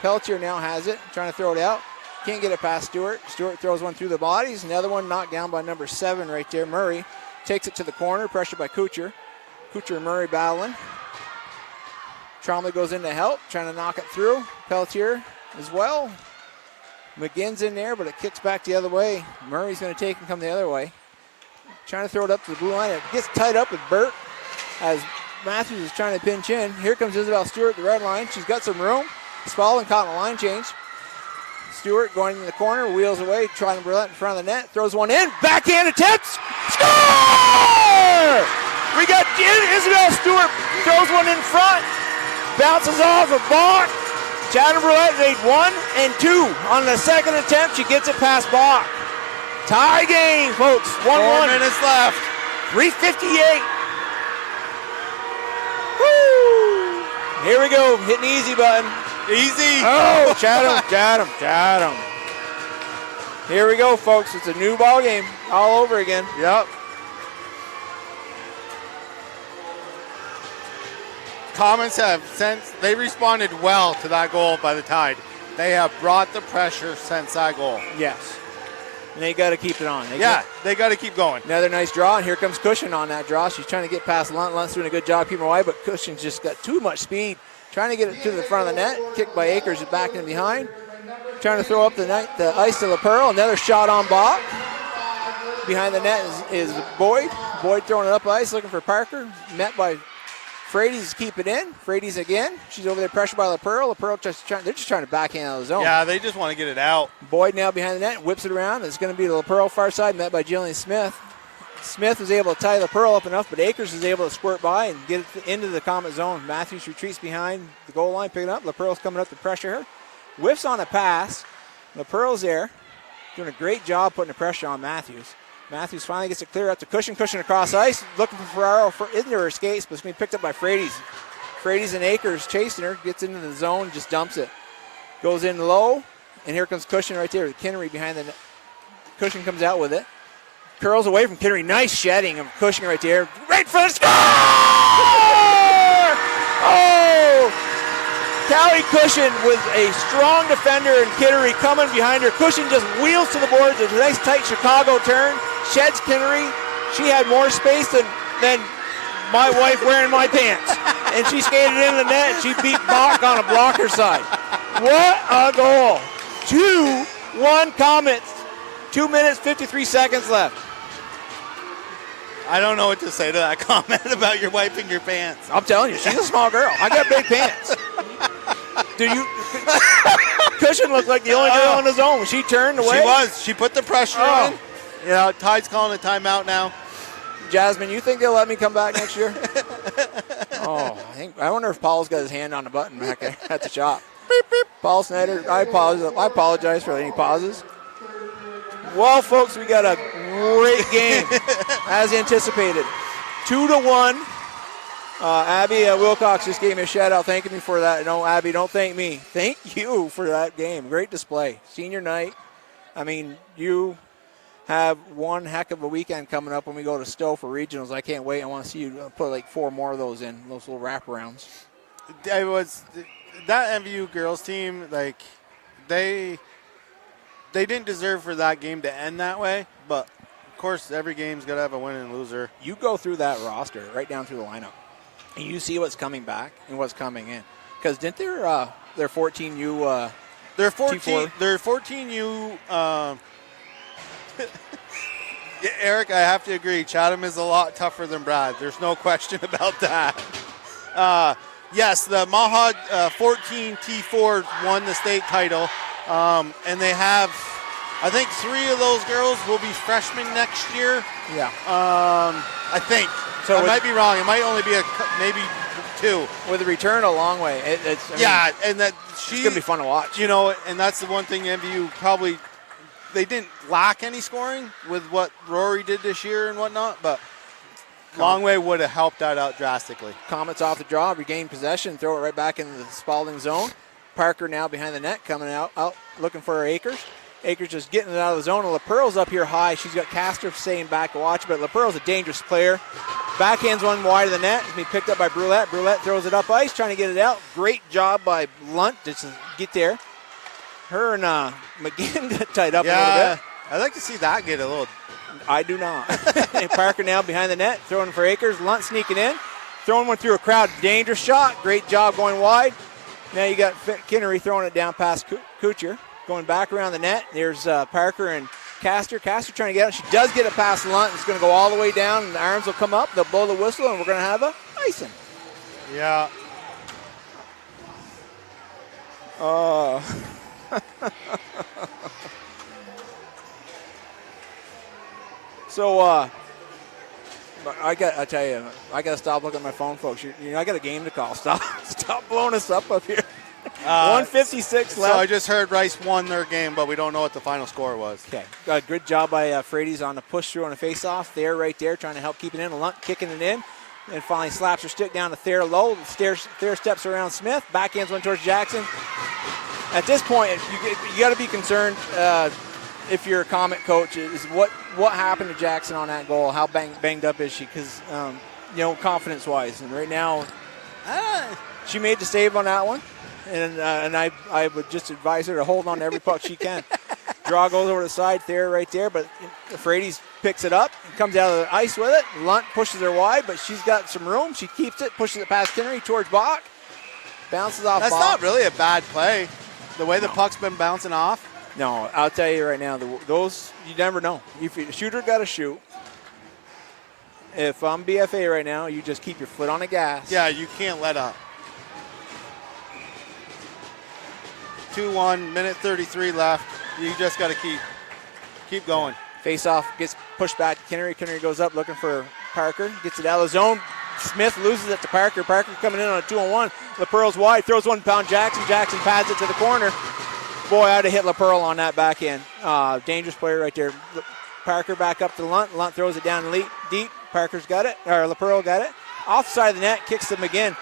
Pelletier now has it. Trying to throw it out. Can't get it past Stewart. Stewart throws one through the bodies. Another one knocked down by number 7 right there. Murray takes it to the corner. Pressured by Kuchar. Kuchar and Murray battling. Trombley goes in to help. Trying to knock it through. Pelletier as well. McGinn's in there, but it kicks back the other way. Murray's going to take and come the other way. Trying to throw it up to the blue line. It gets tied up with Burt as Matthews is trying to pinch in. Here comes Isabel Stewart, the red line. She's got some room. Spaulding caught in a line change. Stewart going in the corner, wheels away, trying to Brulette in front of the net. Throws one in. Backhand attempts. Score! We got Isabel Stewart throws one in front. Bounces off a Bach. Chatham Brulette made 1 and 2 on the second attempt. She gets it past Bach. Tie game, folks. 1-1. 4 minutes left. 3:58. Woo! Here we go. Hitting the easy button. Easy. Oh, Chatham. Here we go, folks. It's a new ball game. all over again. Yep. Comets have they responded well to that goal by the Tide. They have brought the pressure since that goal. Yes. And they got to keep it on. They got to keep going. Another nice draw, and here comes Cushion on that draw. She's trying to get past Lunt. Lunt's doing a good job keeping her wide, but Cushion's just got too much speed. Trying to get it to the front of the net. Kicked by Akers, back and behind. Trying to throw up the ice to LaPearl. Another shot on Bach. Behind the net is Boyd. Boyd throwing it up ice, looking for Parker. Met by Frady's to keep it in. Frady's again. She's over there pressured by LaPearl. LaPearl they're just trying to backhand out of the zone. Yeah, they just want to get it out. Boyd now behind the net, whips it around. It's going to be the LaPearl far side, met by Jillian Smith. Smith was able to tie LaPearl up enough, but Akers is able to squirt by and get it into the Comet zone. Matthews retreats behind the goal line, picking up. LaPearl's coming up to pressure her. Whiffs on a pass. LaPearl's there, doing a great job putting the pressure on Matthews. Matthews finally gets it clear out to Cushion. Cushion across ice, looking for Ferraro into her escapes, but it's being picked up by Frady's. Frady's and Akers chasing her, gets into the zone, just dumps it. Goes in low, and here comes Cushion right there with Kinnery behind the net. Cushion comes out with it. Curls away from Kinnery. Nice shedding of Cushion right there. Right for the score! Oh! Callie Cushion with a strong defender and Kinnery coming behind her. Cushion just wheels to the boards. It's a nice tight Chicago turn. Sheds Kinnery. She had more space than my wife wearing my pants. And she skated into the net. She beat Bach on a blocker side. What a goal. 2-1 Comets. 2 minutes, 53 seconds left. I don't know what to say to that comment about your wiping your pants. I'm telling you, she's a small girl. I got big pants. Cushion looked like the only girl in the zone. She turned away. She was. She put the pressure on. Yeah, Tide's calling a timeout now. Jasmine, you think they'll let me come back next year? I wonder if Paul's got his hand on the button back there at the shop. Beep, beep. Paul Snyder, I apologize for any pauses. Well, folks, we got a great game, as anticipated. 2-1. Abby Wilcox just gave me a shout-out thanking me for that. No, Abby, don't thank me. Thank you for that game. Great display. Senior night. I mean, you have one heck of a weekend coming up when we go to Stowe for regionals. I can't wait. I want to see you put like 4 more of those in, those little wraparounds. That MVU girls team, like, they didn't deserve for that game to end that way, but of course every game's got to have a winner and loser. You go through that roster right down through the lineup, and you see what's coming back and what's coming in. Because didn't their 14U They're 14U. Eric, I have to agree. Chatham is a lot tougher than Brad. There's no question about that. Yes, the Maha 14 T4 won the state title. And they have, I think 3 of those girls will be freshmen next year. Yeah. I think. So I might be wrong. It might only be maybe 2. With the return a long way. And that it's going to be fun to watch. You know, and that's the one thing MVU probably, they didn't lack any scoring with what Rory did this year and whatnot, but Longway would have helped that out drastically. Comets off the draw, regain possession, throw it right back into the Spaulding zone. Parker now behind the net, coming out looking for her Akers. Akers just getting it out of the zone, and LaPearl's up here high. She's got Castor staying back to watch, but LaPearl's a dangerous player. Backhands one wide of the net. It's being picked up by Brulette. Brulette throws it up ice, trying to get it out. Great job by Lunt to get there. Her and McGinn got tied up a little bit. I'd like to see that get a little. I do not. And Parker now behind the net, throwing for Akers. Lunt sneaking in, throwing one through a crowd. Dangerous shot. Great job going wide. Now you got Kinnery throwing it down past Kuchar. Going back around the net. There's Parker and Castor. Castor trying to get it. She does get it past Lunt. It's going to go all the way down, and the arms will come up. They'll blow the whistle, and we're going to have a icing. Yeah. So, I tell you, I got to stop looking at my phone, folks. I got a game to call. Stop blowing us up here. 156 left. So I just heard Rice won their game, but we don't know what the final score was. Okay. Good job by Frady's on the push through on the face-off. Thayer right there trying to help keep it in. Lunt kicking it in. And finally slaps her stick down to Thayer low. Thayer steps around Smith. Backhands one towards Jackson. At this point, you got to be concerned. if you're a Comet coach, is what happened to Jackson on that goal? How banged up is she? Because, confidence-wise. And right now, she made the save on that one. And I would just advise her to hold on to every puck she can. Draw goes over the side there, right there, but Frades picks it up and comes out of the ice with it. Lunt pushes her wide, but she's got some room. She keeps it, pushes it past Kinnery towards Bach. Bounces off That's Bach. not really a bad play, the way the puck's been bouncing off. No, I'll tell you right now, those, you never know. If you shooter got to shoot. If I'm BFA right now, you just keep your foot on the gas. Yeah, you can't let up. 2-1, minute 33 left. You just got to keep going. Face-off gets pushed back. Kinnery goes up looking for Parker. Gets it out of the zone. Smith loses it to Parker. Parker coming in on a 2-on-1. LaPearl's wide. Throws one pound Jackson. Jackson pads it to the corner. Boy, I'd have hit LaPearl on that backhand. Dangerous player right there. Parker back up to Lunt. Lunt throws it down deep. Parker's got it. Or LaPearl got it. Off side of the net. Kicks to McGinn.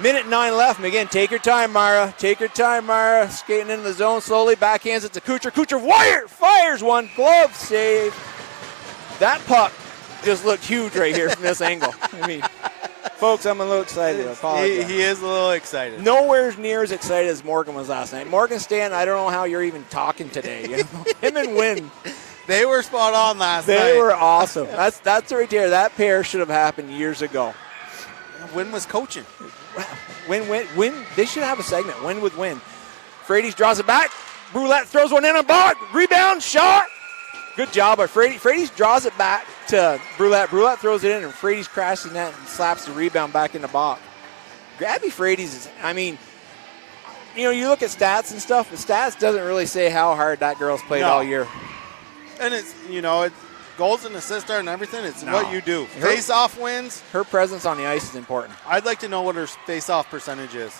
Minute 9 left. McGinn, take your time, Mara. Take your time, Mara. Skating into the zone slowly. Backhands it to Kucher. Kucher fires one. Glove save. That puck just looked huge right here from this angle. I mean, folks, I'm a little excited. I apologize. He is a little excited. Nowhere near as excited as Morgan was last night. Morgan Stan, I don't know how you're even talking today. You know? Him and Wynn. They were spot on last night. They were awesome. That's right there. That pair should have happened years ago. Wynn was coaching. Win. They should have a segment. Win with Win. Frades draws it back. Brulette throws one in on Bach. Rebound, shot. Good job by Frades. Frades draws it back to Brulette. Brulette throws it in, and Frades crashes in that and slaps the rebound back into Bach. Gabby Frades is, I mean, you look at stats and stuff, but stats doesn't really say how hard that girl's played all year. And it's, it's goals and assists and everything. It's what you do. Face-off wins. Her presence on the ice is important. I'd like to know what her face-off percentage is.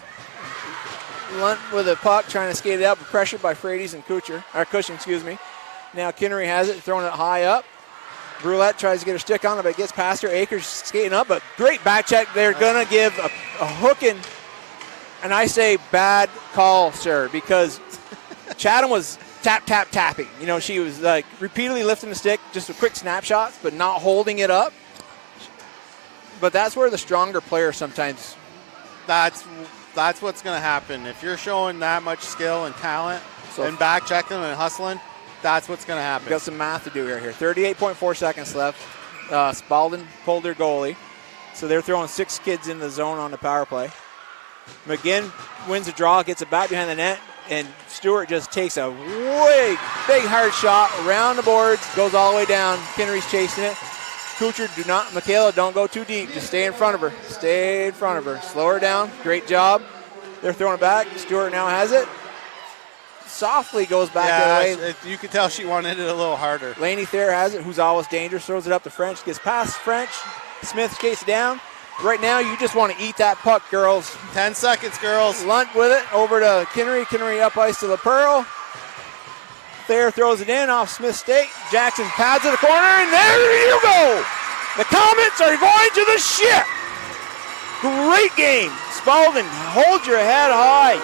Lunt with a puck, trying to skate it out, but pressured by Frades and Cushing, excuse me. Now Kinnery has it, throwing it high up. Brulette tries to get her stick on it, but it gets past her. Akers skating up, but great back check. They're going to give a hooking, and I say bad call, sir, because Chatham was tapping. She was like repeatedly lifting the stick, just a quick snapshots, but not holding it up. But that's where the stronger player sometimes. That's what's going to happen. If you're showing that much skill and talent and back checking and hustling, that's what's going to happen. Got some math to do here. 38.4 seconds left. Spaulding pulled their goalie. So they're throwing 6 kids in the zone on the power play. McGinn wins the draw, gets it back behind the net, and Stewart just takes a way big hard shot around the boards, goes all the way down. Kinnery's chasing it. Kucher, Michaela, don't go too deep. Just stay in front of her. Stay in front of her. Slow her down. Great job. They're throwing it back. Stewart now has it. Softly goes back the other way. You can tell she wanted it a little harder. Laney Thayer has it, who's always dangerous. Throws it up to French. Gets past French. Smith skates down. Right now, you just want to eat that puck, girls. 10 seconds, girls. Lunt with it over to Kinnery. Kinnery up ice to LaPearl. Thayer throws it in off Smith's stake. Jackson pads to the corner, and there you go. The Comets are going to the ship. Great game. Spaulding, hold your head high.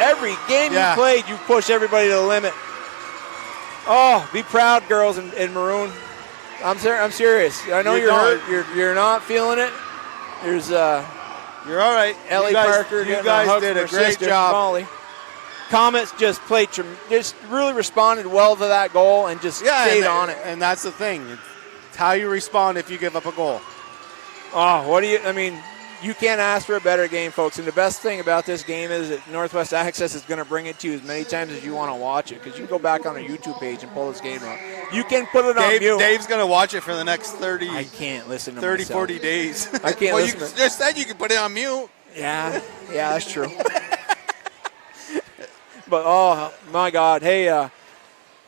Every game you played, you push everybody to the limit. Oh, be proud, girls in maroon. I'm serious. I know you're hurt. You're not feeling it. There's you're all right. Ellie Parker. You guys did a great job. Molly. Comets just played, just really responded well to that goal and just stayed on it. And that's the thing. It's how you respond if you give up a goal. Oh, you can't ask for a better game, folks. And the best thing about this game is that Northwest Access is going to bring it to you as many times as you want to watch it, because you can go back on our YouTube page and pull this game up. You can put it on mute. Dave's going to watch it for the next 30. I can't listen to 30, myself. 40 days. I can't listen. You just said you could put it on mute. Yeah, that's true. But oh my God, hey,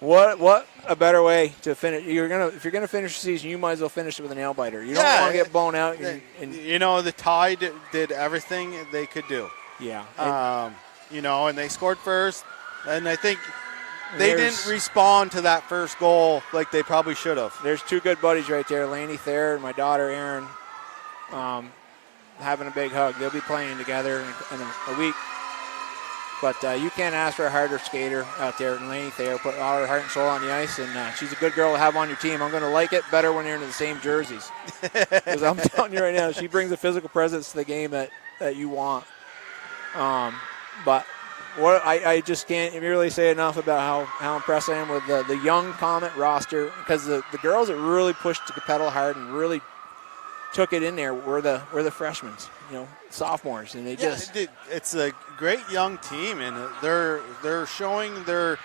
what a better way to finish? If you're gonna finish the season, you might as well finish it with a nail biter. You don't want to get blown out. The Tide did everything they could do. Yeah. And they scored first, and I think they didn't respond to that first goal like they probably should have. There's 2 good buddies right there, Laney Thayer and my daughter Erin, having a big hug. They'll be playing together in a week. But you can't ask for a harder skater out there than Lainey Thayer. Put all her heart and soul on the ice, and she's a good girl to have on your team. I'm going to like it better when you're in the same jerseys. Because I'm telling you right now, she brings a physical presence to the game that you want. But what I just can't really say enough about how impressed I am with the young Comet roster, because the girls that really pushed the pedal hard and really took it in there were the freshmen, sophomores, and they just. It's a great young team, and they're showing their,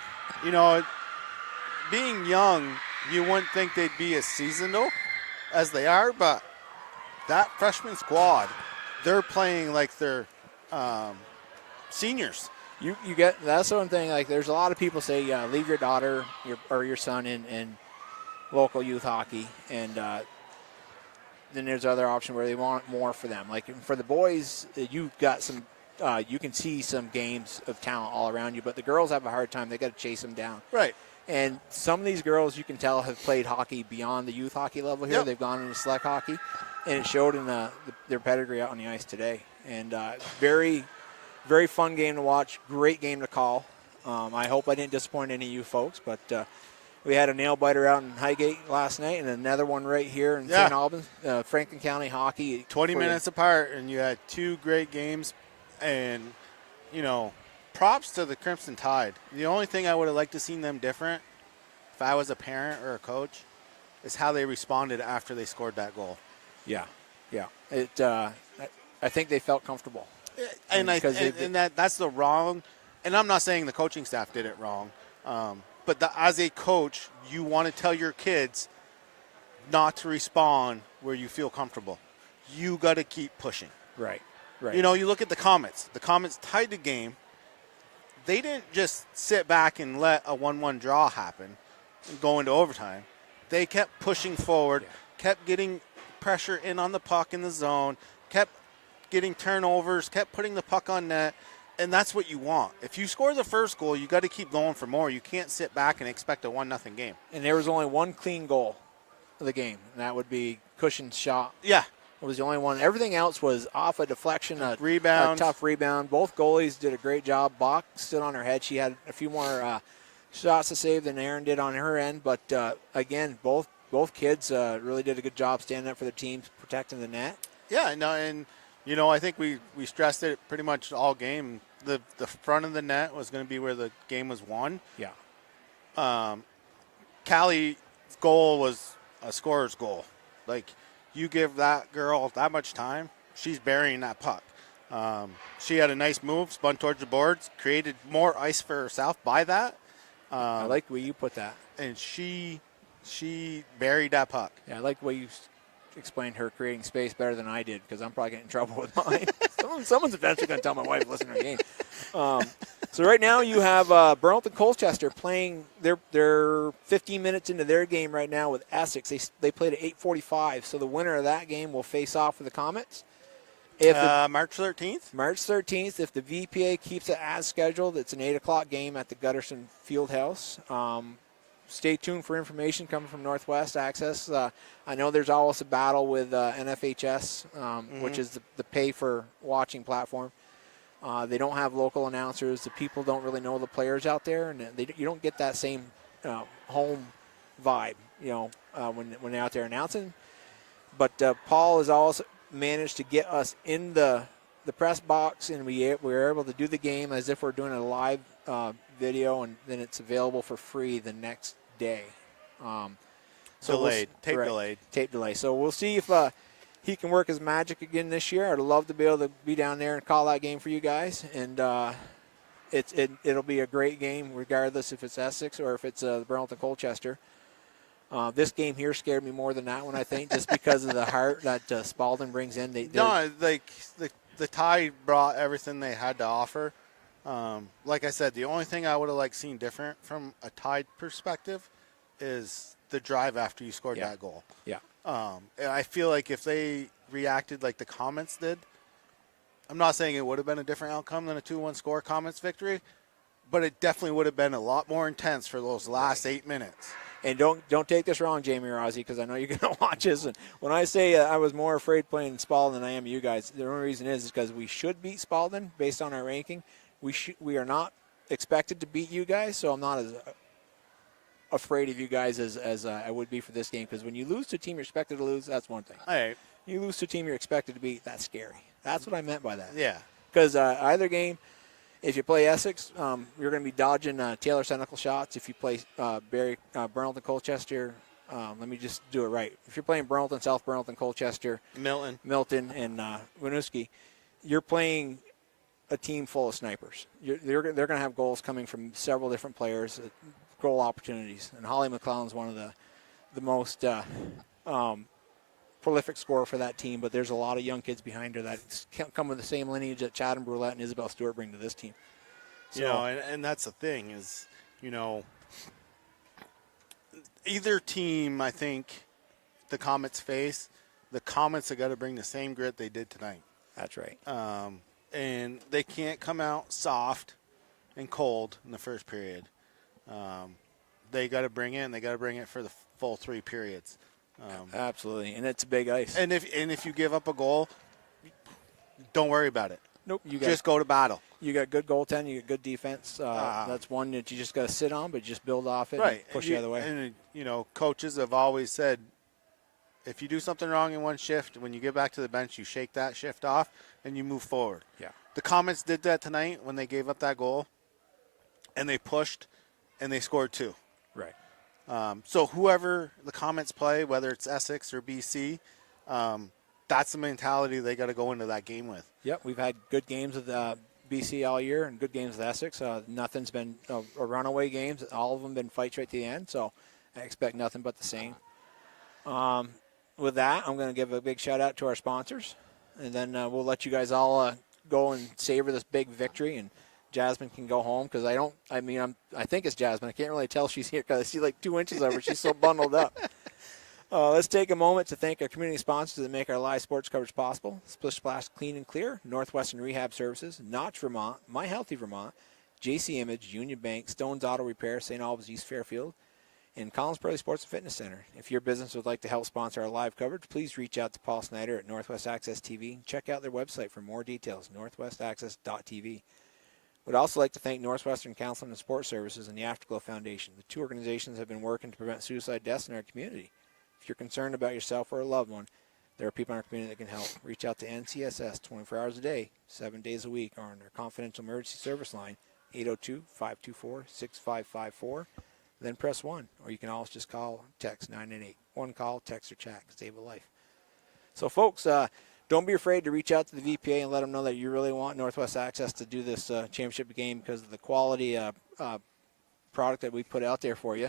being young, you wouldn't think they'd be as seasoned as they are, but that freshman squad, they're playing like they're seniors. You get that's one thing. Like, there's a lot of people say, leave your daughter or your son in local youth hockey, and then there's other option where they want more for them. Like for the boys, you've got some. You can see some games of talent all around you, but the girls have a hard time. They got to chase them down. Right. And some of these girls, you can tell, have played hockey beyond the youth hockey level here. Yep. They've gone into select hockey, and it showed in their pedigree out on the ice today. And very, very fun game to watch. Great game to call. I hope I didn't disappoint any of you folks, but we had a nail biter out in Highgate last night and another one right here in St. Albans. Franklin County hockey. 20 minutes apart, and you had two great games. And, props to the Crimson Tide. The only thing I would have liked to seen them different, if I was a parent or a coach, is how they responded after they scored that goal. Yeah. I think they felt comfortable. And that's the wrong, and I'm not saying the coaching staff did it wrong, but as a coach, you want to tell your kids not to respond where you feel comfortable. You got to keep pushing. Right. You look at the Comets. The Comets tied the game. They didn't just sit back and let a 1-1 draw happen and go into overtime. They kept pushing forward, kept getting pressure in on the puck in the zone, kept getting turnovers, kept putting the puck on net, and that's what you want. If you score the first goal, you got to keep going for more. You can't sit back and expect a 1-0 game. And there was only one clean goal of the game, and that would be Cushion's shot. Yeah. It was the only one. Everything else was off a deflection, a tough rebound. Both goalies did a great job. Bach stood on her head. She had a few more shots to save than Aaron did on her end. But, again, both kids really did a good job standing up for their teams, protecting the net. Yeah, no, and, I think we stressed it pretty much all game. The front of the net was going to be where the game was won. Yeah. Callie's goal was a scorer's goal. Like, you give that girl that much time, she's burying that puck. She had a nice move, spun towards the boards, created more ice for herself by that. I like the way you put that. And she buried that puck. Yeah, I like the way you explained her creating space better than I did, because I'm probably getting in trouble with mine. Someone's eventually going to tell my wife to listen to her game. So right now you have Burlington Colchester playing. They're 15 minutes into their game right now with Essex. They played at 8:45. So the winner of that game will face off with the Comets. March 13th? March 13th. If the VPA keeps it as scheduled, it's an 8 o'clock game at the Gutterson Fieldhouse. Stay tuned for information coming from Northwest Access. I know there's always a battle with NFHS, which is the pay-for-watching platform. They don't have local announcers. The people don't really know the players out there, and you don't get that same home vibe, when they're out there announcing. But Paul has also managed to get us in the press box, and we were able to do the game as if we're doing a live video, and then it's available for free the next day. Tape delay. So we'll see if he can work his magic again this year. I'd love to be able to be down there and call that game for you guys. And it'll be a great game regardless if it's Essex or if it's Burlington Colchester. This game here scared me more than that one, I think, just because of the heart that Spaulding brings in. The Tide brought everything they had to offer. Like I said, the only thing I would have liked seen different from a Tide perspective is the drive after you scored that goal. Yeah. And I feel like if they reacted like the Comets did, I'm not saying it would have been a different outcome than a 2-1 score Comets victory, but it definitely would have been a lot more intense for those last 8 minutes. And don't take this wrong, Jamie Rossi, because I know you're going to watch this. And when I say I was more afraid playing Spaulding than I am you guys, the only reason is because we should beat Spaulding based on our ranking. we are not expected to beat you guys, so I'm not as afraid of you guys as I would be for this game, because when you lose to a team you're expected to lose, that's one thing. All right. You lose to a team you're expected to beat, that's scary. That's what I meant by that. Yeah. Because either game, if you play Essex, you're going to be dodging Taylor Senecal shots. If you play Burlington, Colchester, let me just do it right. If you're playing Burlington, South Burlington, Colchester, Milton, and Winooski, you're playing a team full of snipers. They're going to have goals coming from several different players, goal opportunities. And Holly McClellan's one of the most prolific scorer for that team, but there's a lot of young kids behind her that come with the same lineage that Chad and Brulette and Isabel Stewart bring to this team. So, you know, and that's the thing is, you know, either team, I think, the Comets face, the Comets have got to bring the same grit they did tonight. That's right. And they can't come out soft and cold in the first period. They got to bring it, and they got to bring it for the full 3 periods. Absolutely, and it's a big ice. And if you give up a goal, don't worry about it. Nope, just go to battle. You got good goaltending, you got good defense. That's one that you just got to sit on, but just build off it, right? And push the other way. And you know, coaches have always said, if you do something wrong in one shift, when you get back to the bench, you shake that shift off and you move forward. Yeah. The Comets did that tonight when they gave up that goal, and they pushed, and they scored 2. Right. So whoever the Comets play, whether it's Essex or BC, that's the mentality they got to go into that game with. Yep, we've had good games with BC all year and good games with Essex. Nothing's been a runaway games. All of them been fights right to the end, so I expect nothing but the same. With that, I'm going to give a big shout-out to our sponsors, and then we'll let you guys all go and savor this big victory, and Jasmine can go home because I think it's Jasmine. I can't really tell she's here because I see like 2 inches of her. She's so bundled up. Let's take a moment to thank our community sponsors that make our live sports coverage possible. Splish Splash Clean and Clear, Northwestern Rehab Services, Notch Vermont, My Healthy Vermont, JC Image, Union Bank, Stone's Auto Repair, St. Albans East Fairfield, and Collins Prairie Sports and Fitness Center. If your business would like to help sponsor our live coverage, please reach out to Paul Snyder at Northwest Access TV and check out their website for more details, northwestaccess.tv. We'd also like to thank Northwestern Counseling and Support Services and the Afterglow Foundation. The 2 organizations have been working to prevent suicide deaths in our community. If you're concerned about yourself or a loved one, there are people in our community that can help. Reach out to NCSS 24 hours a day, 7 days a week, or on their confidential emergency service line, 802-524-6554. Then press 1, or you can always just call, text 998. One call, text, or chat can save a life. So, folks, don't be afraid to reach out to the VPA and let them know that you really want Northwest Access to do this championship game because of the quality product that we put out there for you.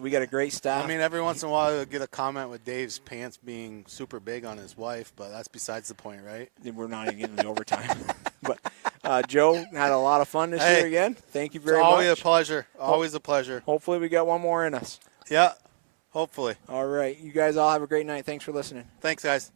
We got a great staff. I mean, every once in a while you'll get a comment with Dave's pants being super big on his wife, but that's besides the point, right? We're not even getting the overtime. But Joe had a lot of fun this year again. Thank you very much. Always a pleasure. Always a pleasure. Hopefully we got one more in us. Yeah, hopefully. All right. You guys all have a great night. Thanks for listening. Thanks, guys.